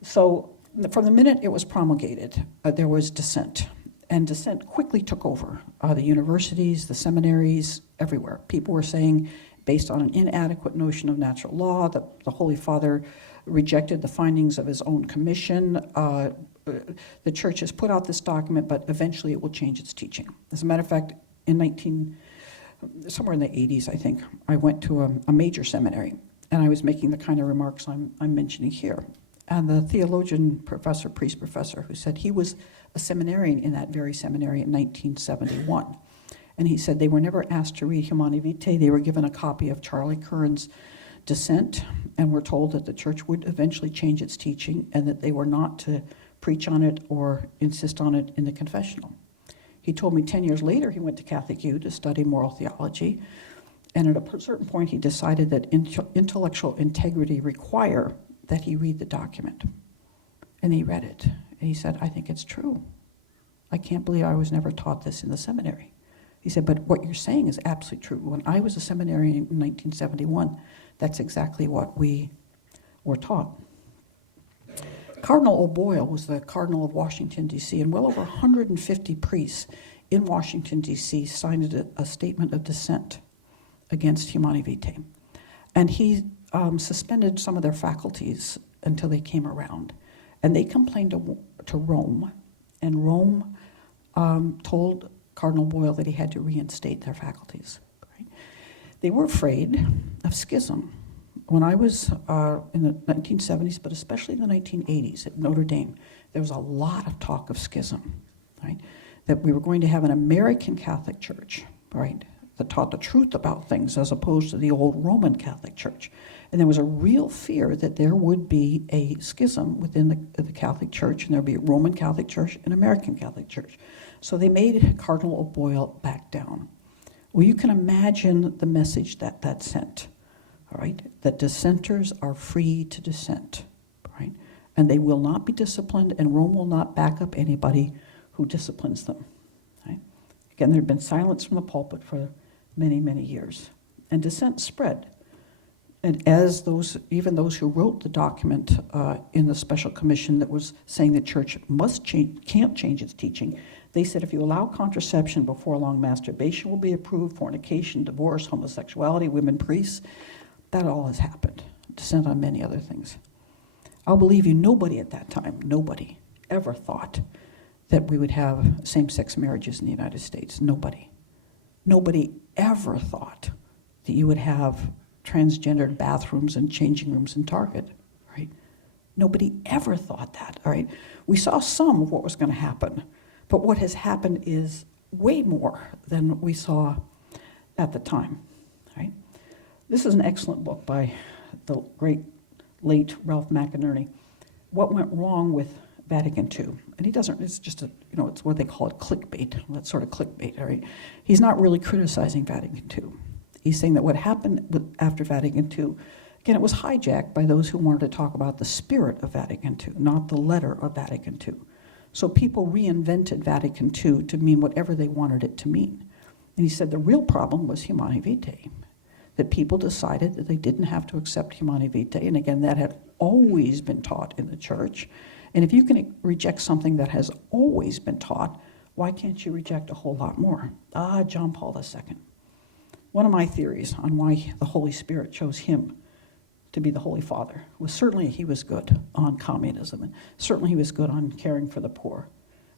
So from the minute it was promulgated, there was dissent. And dissent quickly took over the universities, the seminaries, everywhere. People were saying, based on an inadequate notion of natural law, that the Holy Father rejected the findings of his own commission. The church has put out this document, but eventually it will change its teaching. As a matter of fact, somewhere in the 80s, I think, I went to a major seminary, and I was making the kind of remarks I'm mentioning here. And the theologian priest professor, who said he was a seminarian in that very seminary in 1971. And he said they were never asked to read Humanae Vitae. They were given a copy of Charlie Curran's dissent and were told that the church would eventually change its teaching and that they were not to preach on it or insist on it in the confessional. He told me 10 years later he went to Catholic U to study moral theology, and at a certain point he decided that intellectual integrity required that he read the document. And he read it, and he said, I think it's true. I can't believe I was never taught this in the seminary. He said, but what you're saying is absolutely true. When I was a seminarian in 1971, that's exactly what we were taught. Cardinal O'Boyle was the Cardinal of Washington, D.C., and well over 150 priests in Washington, D.C. signed a statement of dissent against Humanae Vitae. And he suspended some of their faculties until they came around. And they complained to Rome, and Rome told Cardinal Boyle that he had to reinstate their faculties. Right? They were afraid of schism. When I was in the 1970s, but especially in the 1980s at Notre Dame, there was a lot of talk of schism, right? That we were going to have an American Catholic Church, right, that taught the truth about things as opposed to the old Roman Catholic Church. And there was a real fear that there would be a schism within the Catholic Church, and there would be a Roman Catholic Church and American Catholic Church. So they made Cardinal O'Boyle back down. Well, you can imagine the message that sent, all right? That dissenters are free to dissent, right? And they will not be disciplined, and Rome will not back up anybody who disciplines them, right? Again, there had been silence from the pulpit for many, many years. And dissent spread. And as even those who wrote the document in the special commission that was saying the church can't change its teaching, they said if you allow contraception before long, masturbation will be approved, fornication, divorce, homosexuality, women priests. That all has happened. Dissent on many other things. I'll believe you, nobody at that time, nobody ever thought that we would have same-sex marriages in the United States. Nobody. Nobody ever thought that you would have transgendered bathrooms and changing rooms in Target, right? Nobody ever thought that, all right? We saw some of what was going to happen, but what has happened is way more than we saw at the time, right? This is an excellent book by the great late Ralph McInerney, What Went Wrong with Vatican II. And he doesn't, it's just it's what they call it clickbait, that sort of clickbait, all right? He's not really criticizing Vatican II. He's saying that what happened after Vatican II, again, it was hijacked by those who wanted to talk about the spirit of Vatican II, not the letter of Vatican II. So people reinvented Vatican II to mean whatever they wanted it to mean. And he said the real problem was Humanae Vitae, that people decided that they didn't have to accept Humanae Vitae, and again, that had always been taught in the church. And if you can reject something that has always been taught, why can't you reject a whole lot more? John Paul II. One of my theories on why the Holy Spirit chose him to be the Holy Father was certainly he was good on communism, and certainly he was good on caring for the poor.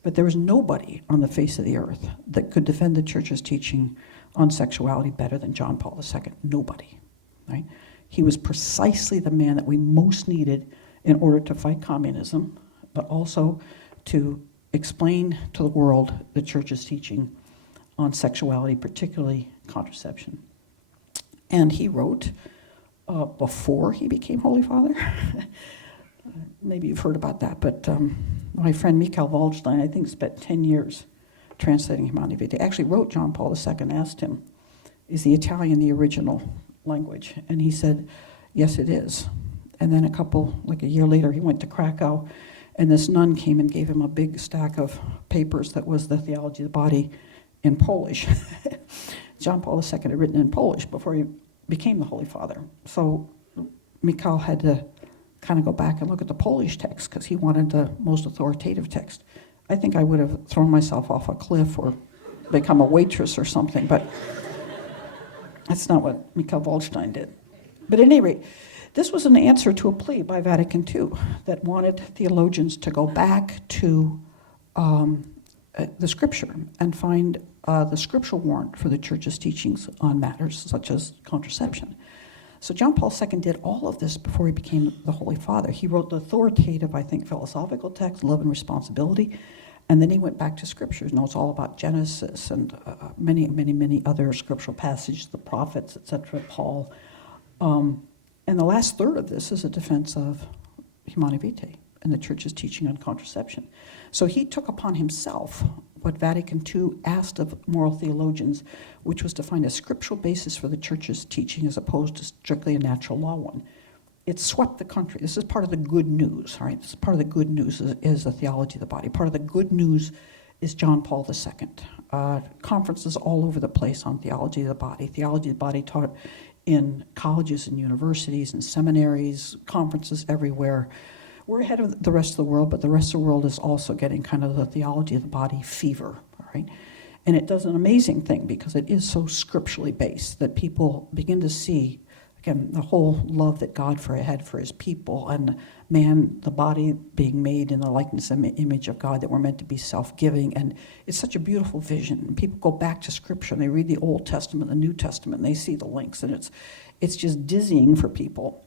But there was nobody on the face of the earth that could defend the church's teaching on sexuality better than John Paul II. Nobody, right? He was precisely the man that we most needed in order to fight communism, but also to explain to the world the church's teaching on sexuality, particularly contraception. And he wrote, before he became Holy Father, maybe you've heard about that, but my friend Mikhail Waldstein, I think, spent 10 years translating Humanae Vitae. Actually wrote John Paul II, asked him, is the Italian the original language? And he said, yes, it is. And then a year later, he went to Krakow, and this nun came and gave him a big stack of papers that was the Theology of the Body in Polish. John Paul II had written in Polish before he became the Holy Father. So Mikhail had to kind of go back and look at the Polish text because he wanted the most authoritative text. I think I would have thrown myself off a cliff or become a waitress or something, but that's not what Mikhail Waldstein did. But at any rate, this was an answer to a plea by Vatican II that wanted theologians to go back to the Scripture and find the scriptural warrant for the church's teachings on matters such as contraception. So John Paul II did all of this before he became the Holy Father. He wrote the authoritative, I think, philosophical text, Love and Responsibility, and then he went back to Scriptures. You know, it's all about Genesis and many, many, many other scriptural passages, the prophets, etc., Paul. And the last third of this is a defense of Humanae Vitae and the church's teaching on contraception. So he took upon himself what Vatican II asked of moral theologians, which was to find a scriptural basis for the church's teaching as opposed to strictly a natural law one. it swept the country. This is part of the good news, right? This is part of the good news is the theology of the body. Part of the good news is John Paul II. Conferences all over the place on theology of the body. Theology of the body taught in colleges and universities and seminaries, conferences everywhere. We're ahead of the rest of the world, but the rest of the world is also getting kind of the theology of the body fever, all right? And it does an amazing thing because it is so scripturally based that people begin to see, again, the whole love that God had for his people, and man, the body being made in the likeness and image of God, that we're meant to be self-giving. And it's such a beautiful vision. And people go back to Scripture, and they read the Old Testament, the New Testament, and they see the links, and it's just dizzying for people.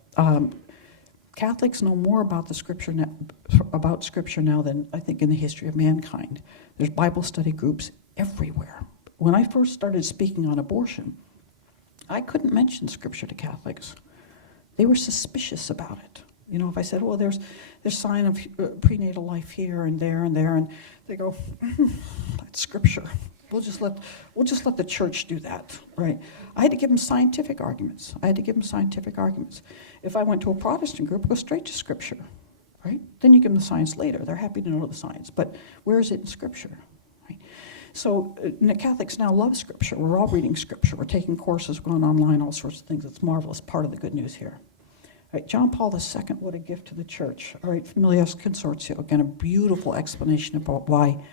Catholics know more about Scripture now than I think in the history of mankind. There's Bible study groups everywhere. When I first started speaking on abortion, I couldn't mention Scripture to Catholics. They were suspicious about it. You know, if I said, well, there's sign of prenatal life here and there, and they go, that's Scripture. We'll just let the church do that, right? I had to give them scientific arguments. If I went to a Protestant group, I go straight to Scripture, right? Then you give them the science later. They're happy to know the science, but where is it in Scripture, right? So Catholics now love Scripture. We're all reading Scripture. We're taking courses, going online, all sorts of things. It's marvelous, part of the good news here. All right, John Paul II, what a gift to the church. All right, Familias Consortio, again, a beautiful explanation about why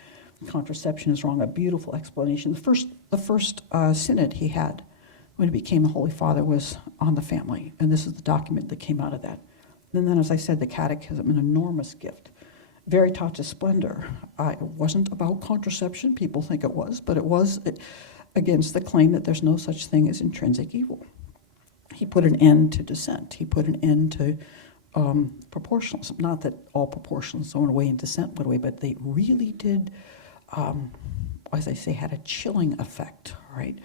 contraception is wrong, a beautiful explanation. The first synod he had when he became the Holy Father was on the family, and this is the document that came out of that. And then, as I said, the Catechism, an enormous gift. Veritatis Splendor. It wasn't about contraception. People think it was, but it was against the claim that there's no such thing as intrinsic evil. He put an end to dissent. He put an end to proportionalism. Not that all proportionalists went away and dissent went away, but they really did, as I say, had a chilling effect, right?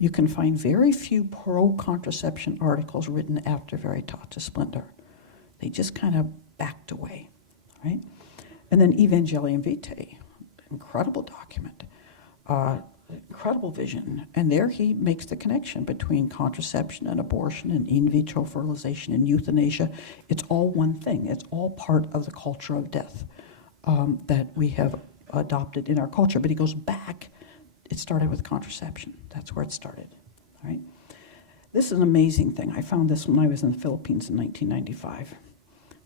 You can find very few pro-contraception articles written after Veritatis Splendor. They just kind of backed away, right? And then Evangelium Vitae, incredible document, incredible vision. And there he makes the connection between contraception and abortion and in vitro fertilization and euthanasia. It's all one thing. It's all part of the culture of death that we have adopted in our culture. But he goes back. It started with contraception. That's where it started, all right? This is an amazing thing. I found this when I was in the Philippines in 1995.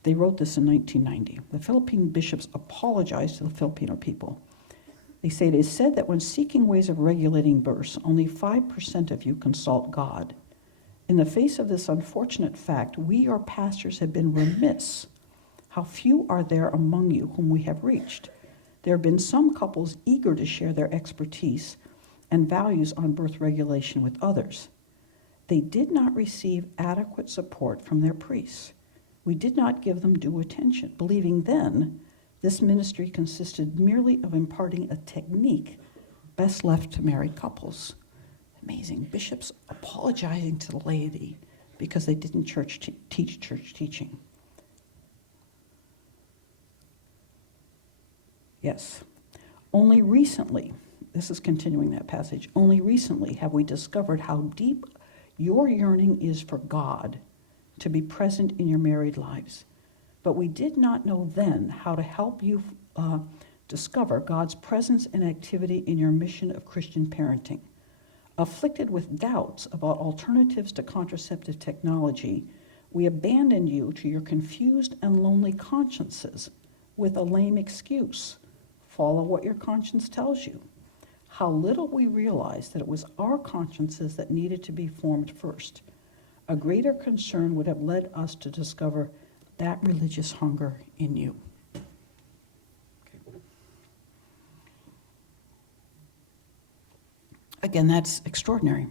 They wrote this in 1990. The Philippine bishops apologized to the Filipino people. They say, it is said that when seeking ways of regulating births, only 5% of you consult God. In the face of this unfortunate fact, we, your pastors, have been remiss. How few are there among you whom we have reached? There have been some couples eager to share their expertise and values on birth regulation with others. They did not receive adequate support from their priests. We did not give them due attention, believing then this ministry consisted merely of imparting a technique best left to married couples. Amazing. Bishops apologizing to the laity because they didn't teach church teaching. Yes. Only recently, this is continuing that passage, only recently have we discovered how deep your yearning is for God to be present in your married lives. But we did not know then how to help you discover God's presence and activity in your mission of Christian parenting. Afflicted with doubts about alternatives to contraceptive technology, we abandoned you to your confused and lonely consciences with a lame excuse. Follow what your conscience tells you. How little we realized that it was our consciences that needed to be formed first. A greater concern would have led us to discover that religious hunger in you. Okay. Again, that's extraordinary.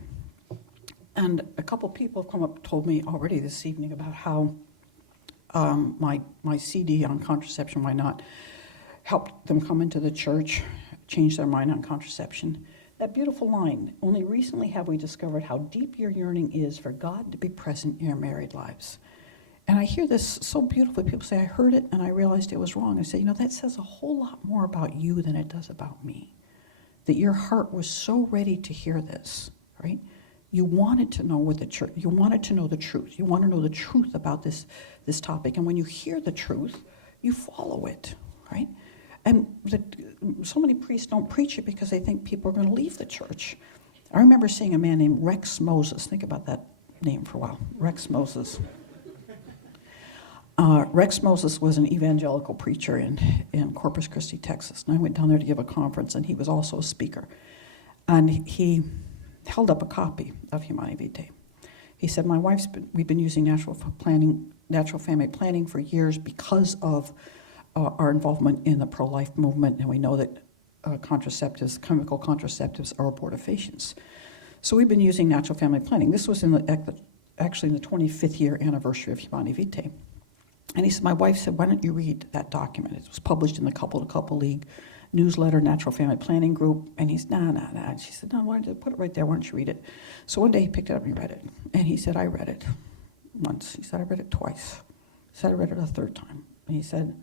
And a couple people have come up and told me already this evening about how my CD on contraception, why not, helped them come into the church, change their mind on contraception. That beautiful line, only recently have we discovered how deep your yearning is for God to be present in your married lives. And I hear this so beautifully. People say, I heard it and I realized it was wrong. I say, that says a whole lot more about you than it does about me. That your heart was so ready to hear this, right? You wanted to know what the church, you wanted to know the truth. You want to know the truth about this topic. And when you hear the truth, you follow it, right? And so many priests don't preach it because they think people are going to leave the church. I remember seeing a man named Rex Moses. Think about that name for a while. Rex Moses. Rex Moses was an evangelical preacher in Corpus Christi, Texas. And I went down there to give a conference, and he was also a speaker. And he held up a copy of Humanae Vitae. He said, we've been using natural family planning for years because of our involvement in the pro-life movement, and we know that chemical contraceptives are abortifacients. So we've been using natural family planning. This was actually in the 25th year anniversary of Humanae Vitae. And he said, my wife said, why don't you read that document? It was published in the Couple to Couple League newsletter, Natural Family Planning Group. And he's, nah. And she said, no, why don't you put it right there? Why don't you read it? So one day he picked it up and he read it. And he said, I read it once. He said, I read it twice. He said, I read it a third time. And he said,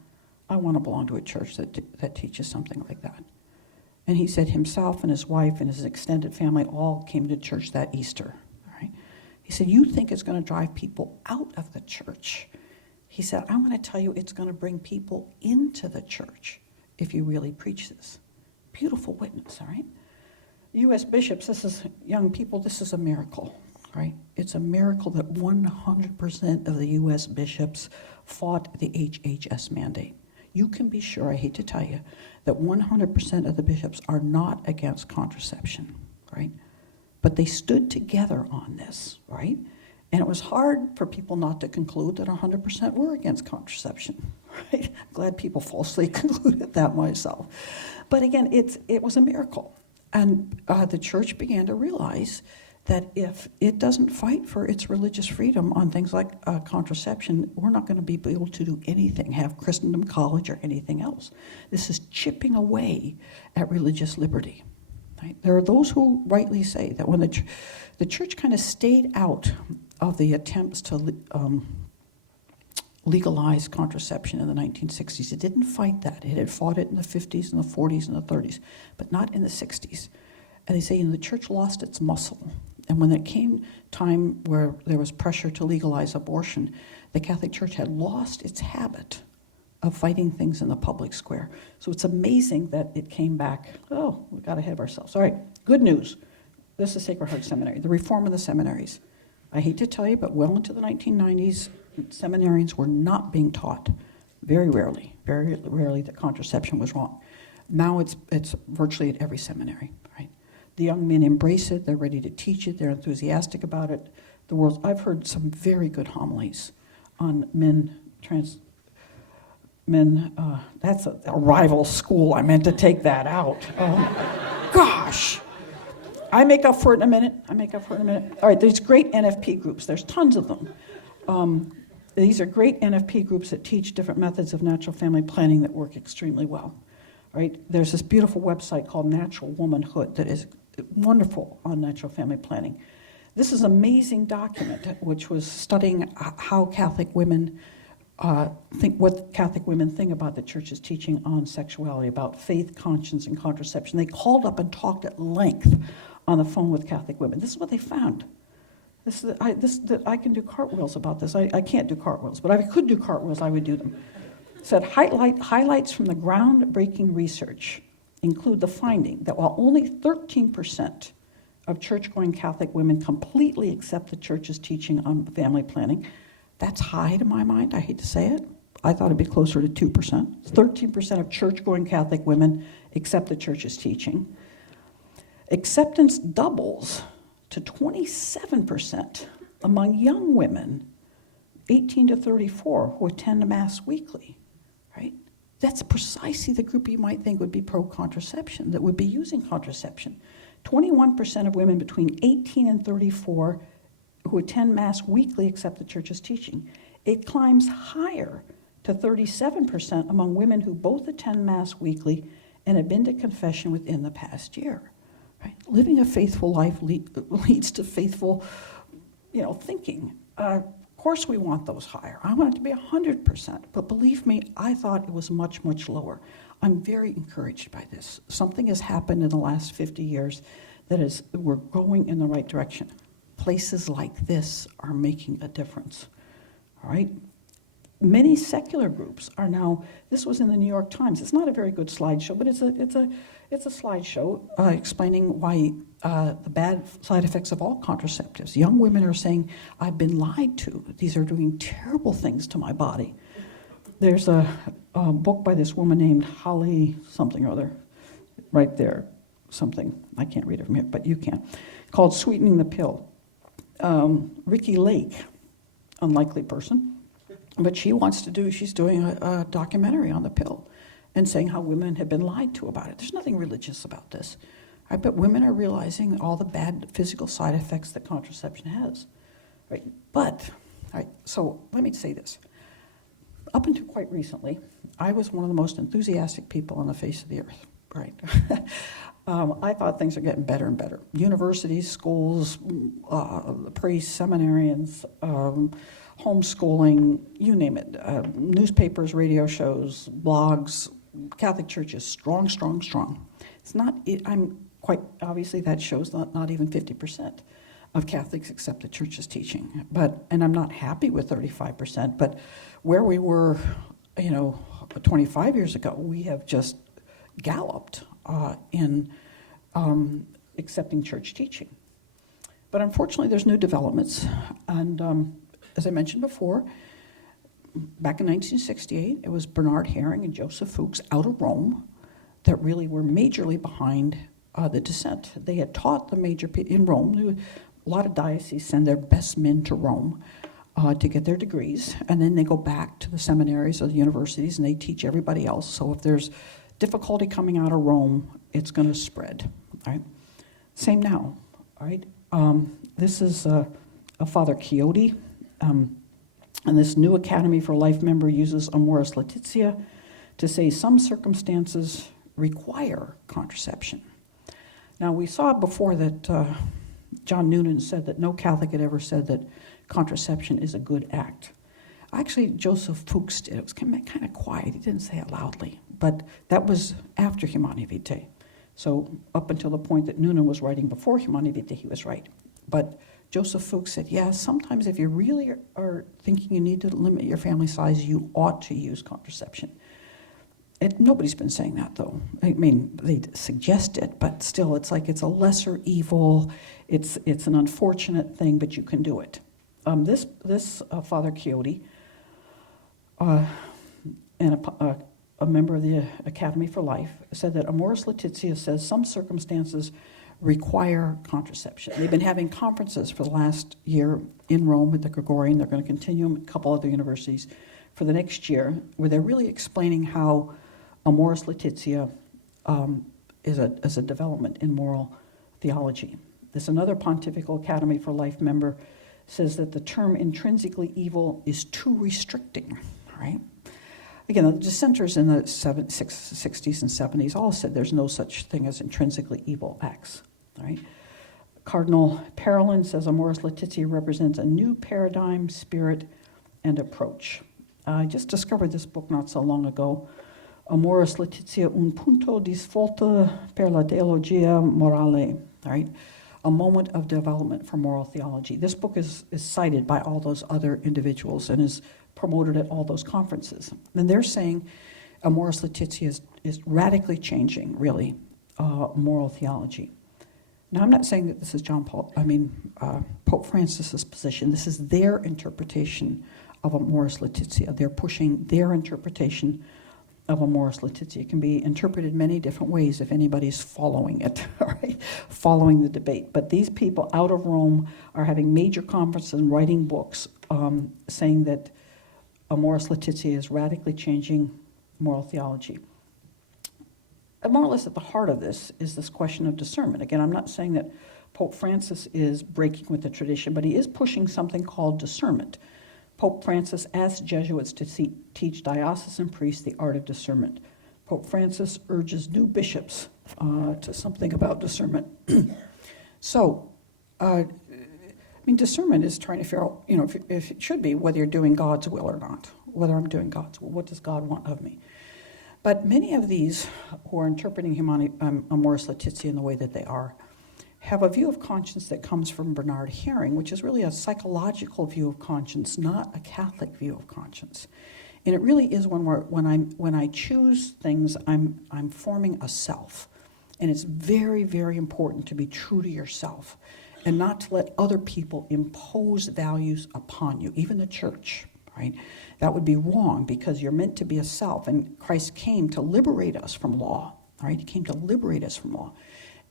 I want to belong to a church that teaches something like that. And he said himself and his wife and his extended family all came to church that Easter. Right? He said, you think it's going to drive people out of the church? He said, I want to tell you it's going to bring people into the church if you really preach this. Beautiful witness, all right? U.S. bishops, this is young people, this is a miracle, right? It's a miracle that 100% of the U.S. bishops fought the HHS mandate. You can be sure, I hate to tell you, that 100% of the bishops are not against contraception, right? But they stood together on this, right? And it was hard for people not to conclude that 100% were against contraception, right? Glad people falsely concluded that myself. But again, it was a miracle. And the church began to realize that if it doesn't fight for its religious freedom on things like contraception, we're not going to be able to do anything, have Christendom college or anything else. This is chipping away at religious liberty. Right? There are those who rightly say that when the church kind of stayed out of the attempts to legalize contraception in the 1960s. It didn't fight that. It had fought it in the 50s and the 40s and the 30s, but not in the 60s. And they say, the church lost its muscle. And when it came time where there was pressure to legalize abortion, the Catholic Church had lost its habit of fighting things in the public square. So it's amazing that it came back. Oh, we got ahead of ourselves. All right, good news. This is Sacred Heart Seminary, the reform of the seminaries. I hate to tell you, but well into the 1990s, seminarians were not being taught, very rarely, that contraception was wrong. Now it's virtually at every seminary, right? The young men embrace it, they're ready to teach it, they're enthusiastic about it. I've heard some very good homilies on that's a rival school, I meant to take that out. Gosh. I make up for it in a minute. All right, there's great NFP groups. There's tons of them. These are great NFP groups that teach different methods of natural family planning that work extremely well. All right, there's this beautiful website called Natural Womanhood that is wonderful on natural family planning. This is an amazing document which was studying how Catholic women what Catholic women think about the church's teaching on sexuality, about faith, conscience, and contraception. They called up and talked at length on the phone with Catholic women. This is what they found. I can do cartwheels about this. I can't do cartwheels, but if I could do cartwheels, I would do them. It said, highlights from the groundbreaking research include the finding that while only 13% of church-going Catholic women completely accept the church's teaching on family planning, that's high to my mind. I hate to say it. I thought it'd be closer to 2%. 13% of church-going Catholic women accept the church's teaching. Acceptance doubles to 27% among young women, 18 to 34, who attend Mass weekly, right? That's precisely the group you might think would be pro-contraception, that would be using contraception. 21% of women between 18 and 34 who attend Mass weekly accept the church's teaching. It climbs higher to 37% among women who both attend Mass weekly and have been to confession within the past year. Right? Living a faithful life leads to faithful, thinking. Of course we want those higher. I want it to be 100%, but believe me, I thought it was much, much lower. I'm very encouraged by this. Something has happened in the last 50 years that we're going in the right direction. places like this are making a difference, all right? Many secular groups are now, this was in the New York Times. It's not a very good slideshow, but it's a slideshow explaining why the bad side effects of all contraceptives. Young women are saying, I've been lied to. These are doing terrible things to my body. There's a book by this woman named Holly something or other, right there, something. I can't read it from here, but you can, called Sweetening the Pill. Ricky Lake, unlikely person, but she's doing a documentary on the pill and saying how women have been lied to about it. There's nothing religious about this. I bet women are realizing all the bad physical side effects that contraception has. Right? But, all right, so let me say this. Up until quite recently, I was one of the most enthusiastic people on the face of the earth, right? I thought things are getting better and better. Universities, schools, priests, seminarians, homeschooling, you name it, newspapers, radio shows, blogs, Catholic Church is strong, strong, strong. It's not, I'm quite, obviously that shows not even 50% of Catholics accept the Church's teaching. And I'm not happy with 35%, but where we were, 25 years ago, we have just galloped in accepting Church teaching. But unfortunately, there's new developments, and as I mentioned before, back in 1968, it was Bernard Herring and Joseph Fuchs out of Rome that really were majorly behind the dissent. They had taught in Rome. A lot of dioceses send their best men to Rome to get their degrees, and then they go back to the seminaries or the universities and they teach everybody else. So if there's difficulty coming out of Rome, it's going to spread. All right? Same now. All right? This is a Father Chiodi. And this new Academy for Life member uses Amoris Laetitia to say some circumstances require contraception. Now, we saw before that John Noonan said that no Catholic had ever said that contraception is a good act. Actually, Joseph Fuchs did. It was kind of quiet. He didn't say it loudly. But that was after Humanae Vitae. So up until the point that Noonan was writing before Humanae Vitae, he was right. But Joseph Fuchs said, yeah, sometimes if you really are thinking you need to limit your family size, you ought to use contraception. Nobody's been saying that, though. I mean, they suggest it, but still, it's like it's a lesser evil. It's an unfortunate thing, but you can do it. This Father Chiodi, and a member of the Academy for Life, said that Amoris Laetitia says some circumstances require contraception. They've been having conferences for the last year in Rome at the Gregorian. They're going to continue them at a couple other universities for the next year, where they're really explaining how Amoris Laetitia is a development in moral theology. There's another Pontifical Academy for Life member says that the term intrinsically evil is too restricting, right? Again, the dissenters in the 60s and 70s all said there's no such thing as intrinsically evil acts, right? Cardinal Parolin says Amoris Laetitia represents a new paradigm, spirit, and approach. I just discovered this book not so long ago, Amoris Laetitia, un punto di svolta per la teologia morale, right? A moment of development for moral theology. This book is cited by all those other individuals and is promoted at all those conferences. And they're saying Amoris Laetitia is radically changing, really, moral theology. Now, I'm not saying that this is Pope Francis's position. This is their interpretation of Amoris Laetitia. They're pushing their interpretation of Amoris Laetitia. It can be interpreted many different ways if anybody's following it, all right? Following the debate. But these people out of Rome are having major conferences and writing books saying that Amoris Laetitia is radically changing moral theology. And more or less at the heart of this is this question of discernment. Again, I'm not saying that Pope Francis is breaking with the tradition, but he is pushing something called discernment. Pope Francis asked Jesuits to teach diocesan priests the art of discernment. Pope Francis urges new bishops to something about discernment. So, discernment is trying to figure out, if it should be whether you're doing God's will or not, whether I'm doing God's will. What does God want of me? But many of these who are interpreting Amoris Laetitia in the way that they are have a view of conscience that comes from Bernard Herring, which is really a psychological view of conscience, not a Catholic view of conscience. And it really is when I choose things, I'm forming a self. And it's very, very important to be true to yourself and not to let other people impose values upon you, even the church, right? That would be wrong because you're meant to be a self, and Christ came to liberate us from law, right? He came to liberate us from law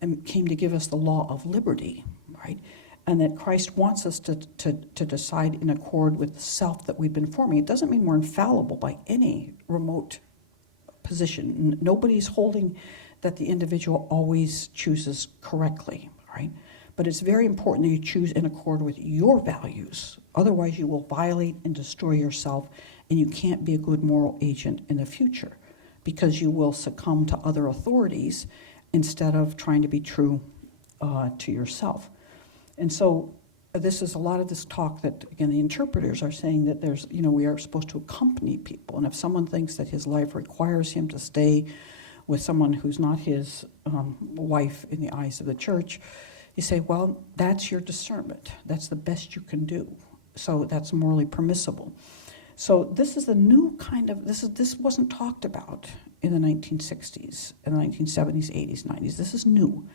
and came to give us the law of liberty, right? And that Christ wants us to decide in accord with the self that we've been forming. It doesn't mean we're infallible by any remote position. Nobody's holding that the individual always chooses correctly, right? But it's very important that you choose in accord with your values. Otherwise, you will violate and destroy yourself, and you can't be a good moral agent in the future because you will succumb to other authorities instead of trying to be true to yourself. And so this is a lot of this talk that, again, the interpreters are saying that there's, we are supposed to accompany people. And if someone thinks that his life requires him to stay with someone who's not his wife in the eyes of the church, you say, well, that's your discernment. That's the best you can do. So that's morally permissible. So this is the new kind of, this wasn't talked about in the 1960s, in the 1970s, 80s, 90s. This is new.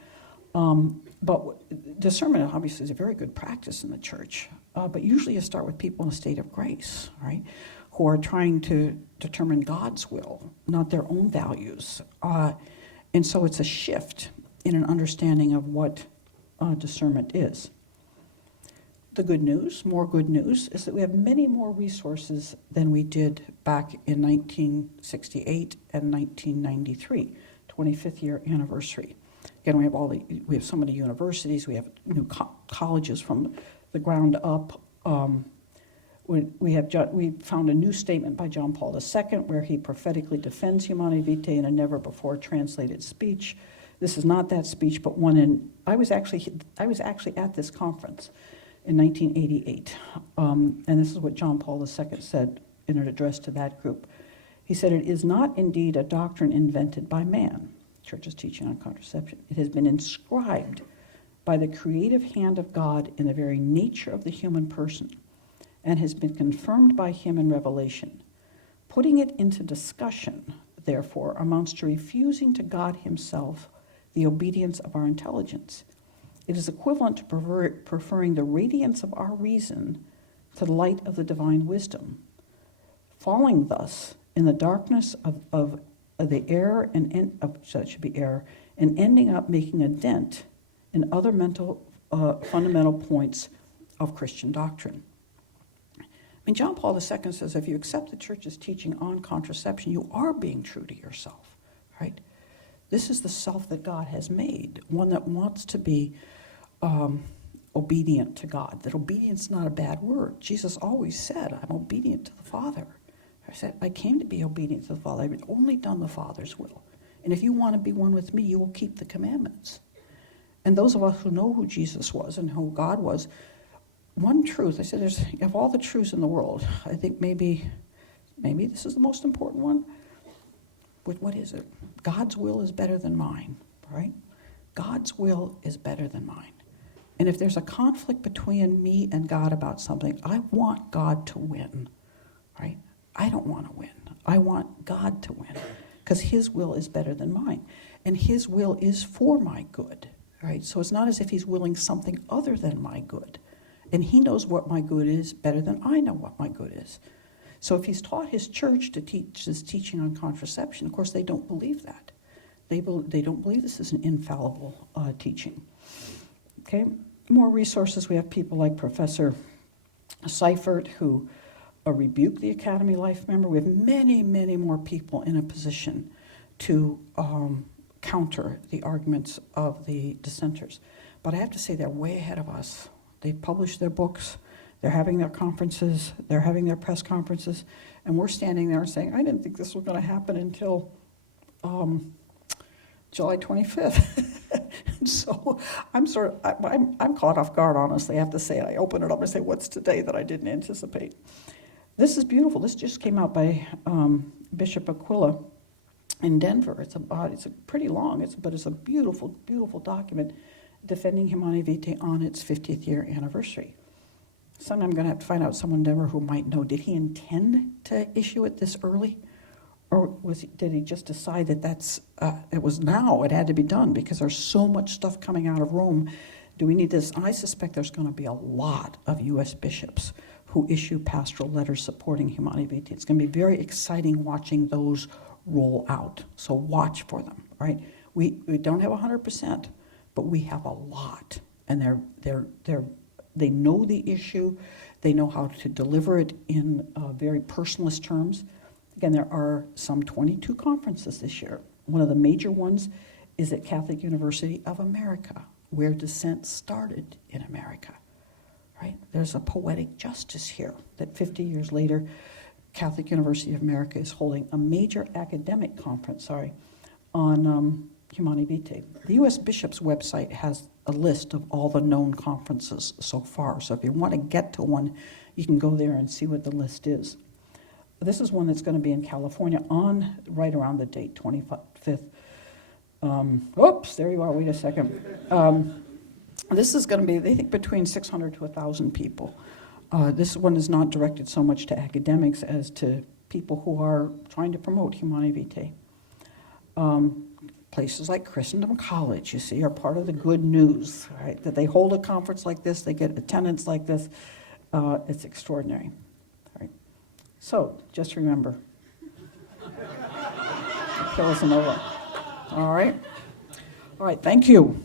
But discernment obviously is a very good practice in the church, but usually you start with people in a state of grace, right, who are trying to determine God's will, not their own values. And so it's a shift in an understanding of what discernment is. The good news, more good news, is that we have many more resources than we did back in 1968 and 1993, 25th year anniversary. Again, we have so many universities, we have new colleges from the ground up. We found a new statement by John Paul II where he prophetically defends Humanae Vitae in a never before translated speech. This is not that speech, but one I was actually at this conference in 1988, and this is what John Paul II said in an address to that group. He said, "It is not indeed a doctrine invented by man, Church's teaching on contraception. It has been inscribed by the creative hand of God in the very nature of the human person, and has been confirmed by him in revelation. Putting it into discussion, therefore, amounts to refusing to God himself the obedience of our intelligence. It is equivalent to preferring the radiance of our reason to the light of the divine wisdom, falling thus in the darkness of the error and ending up making a dent in other fundamental points of Christian doctrine." I mean, John Paul II says if you accept the Church's teaching on contraception, you are being true to yourself, right? This is the self that God has made, one that wants to be obedient to God, that obedience is not a bad word. Jesus always said, I'm obedient to the Father. I said, I came to be obedient to the Father. I've only done the Father's will. And if you want to be one with me, you will keep the commandments. And those of us who know who Jesus was and who God was, one truth, I said, of all the truths in the world, I think maybe this is the most important one. What is it? God's will is better than mine, right? God's will is better than mine. And if there's a conflict between me and God about something, I want God to win, right? I don't want to win. I want God to win because his will is better than mine. And his will is for my good, right? So it's not as if he's willing something other than my good. And he knows what my good is better than I know what my good is. So if he's taught his church to teach this teaching on contraception, of course they don't believe that. They don't believe this is an infallible teaching. Okay, more resources. We have people like Professor Seifert, who rebuked the Academy Life member. We have many, many more people in a position to counter the arguments of the dissenters. But I have to say they're way ahead of us. They've published their books. They're having their conferences. They're having their press conferences. And we're standing there saying, I didn't think this was going to happen until July 25th. So I'm I'm caught off guard, honestly, I have to say. I open it up and say, what's today that I didn't anticipate? This is beautiful. This just came out by Bishop Aquila in Denver. It's pretty long, but it's a beautiful, beautiful document. defending Humanae Vitae on its 50th year anniversary. Sometime I'm going to have to find out someone never who might know, did he intend to issue it this early? Or did he just decide that it was now, it had to be done because there's so much stuff coming out of Rome. Do we need this? I suspect there's going to be a lot of U.S. bishops who issue pastoral letters supporting Humanae Vitae. It's going to be very exciting watching those roll out. So watch for them, right? We don't have 100%, but we have a lot. And they know the issue. They know how to deliver it in very personalist terms. Again, there are some 22 conferences this year. One of the major ones is at Catholic University of America, where dissent started in America, right? There's a poetic justice here that 50 years later, Catholic University of America is holding a major academic conference, on Humanae Vitae. The U.S. Bishop's website has a list of all the known conferences so far. So if you want to get to one, you can go there and see what the list is. This is one that's going to be in California right around the date, 25th. Oops, there you are, wait a second. This is going to be, they think, between 600 to 1,000 people. This one is not directed so much to academics as to people who are trying to promote Humanae Vitae. Places like Christendom College, you see, are part of the good news, right? That they hold a conference like this, they get attendance like this. It's extraordinary. Right? So, just remember, the pill isn't over. All right? All right, thank you.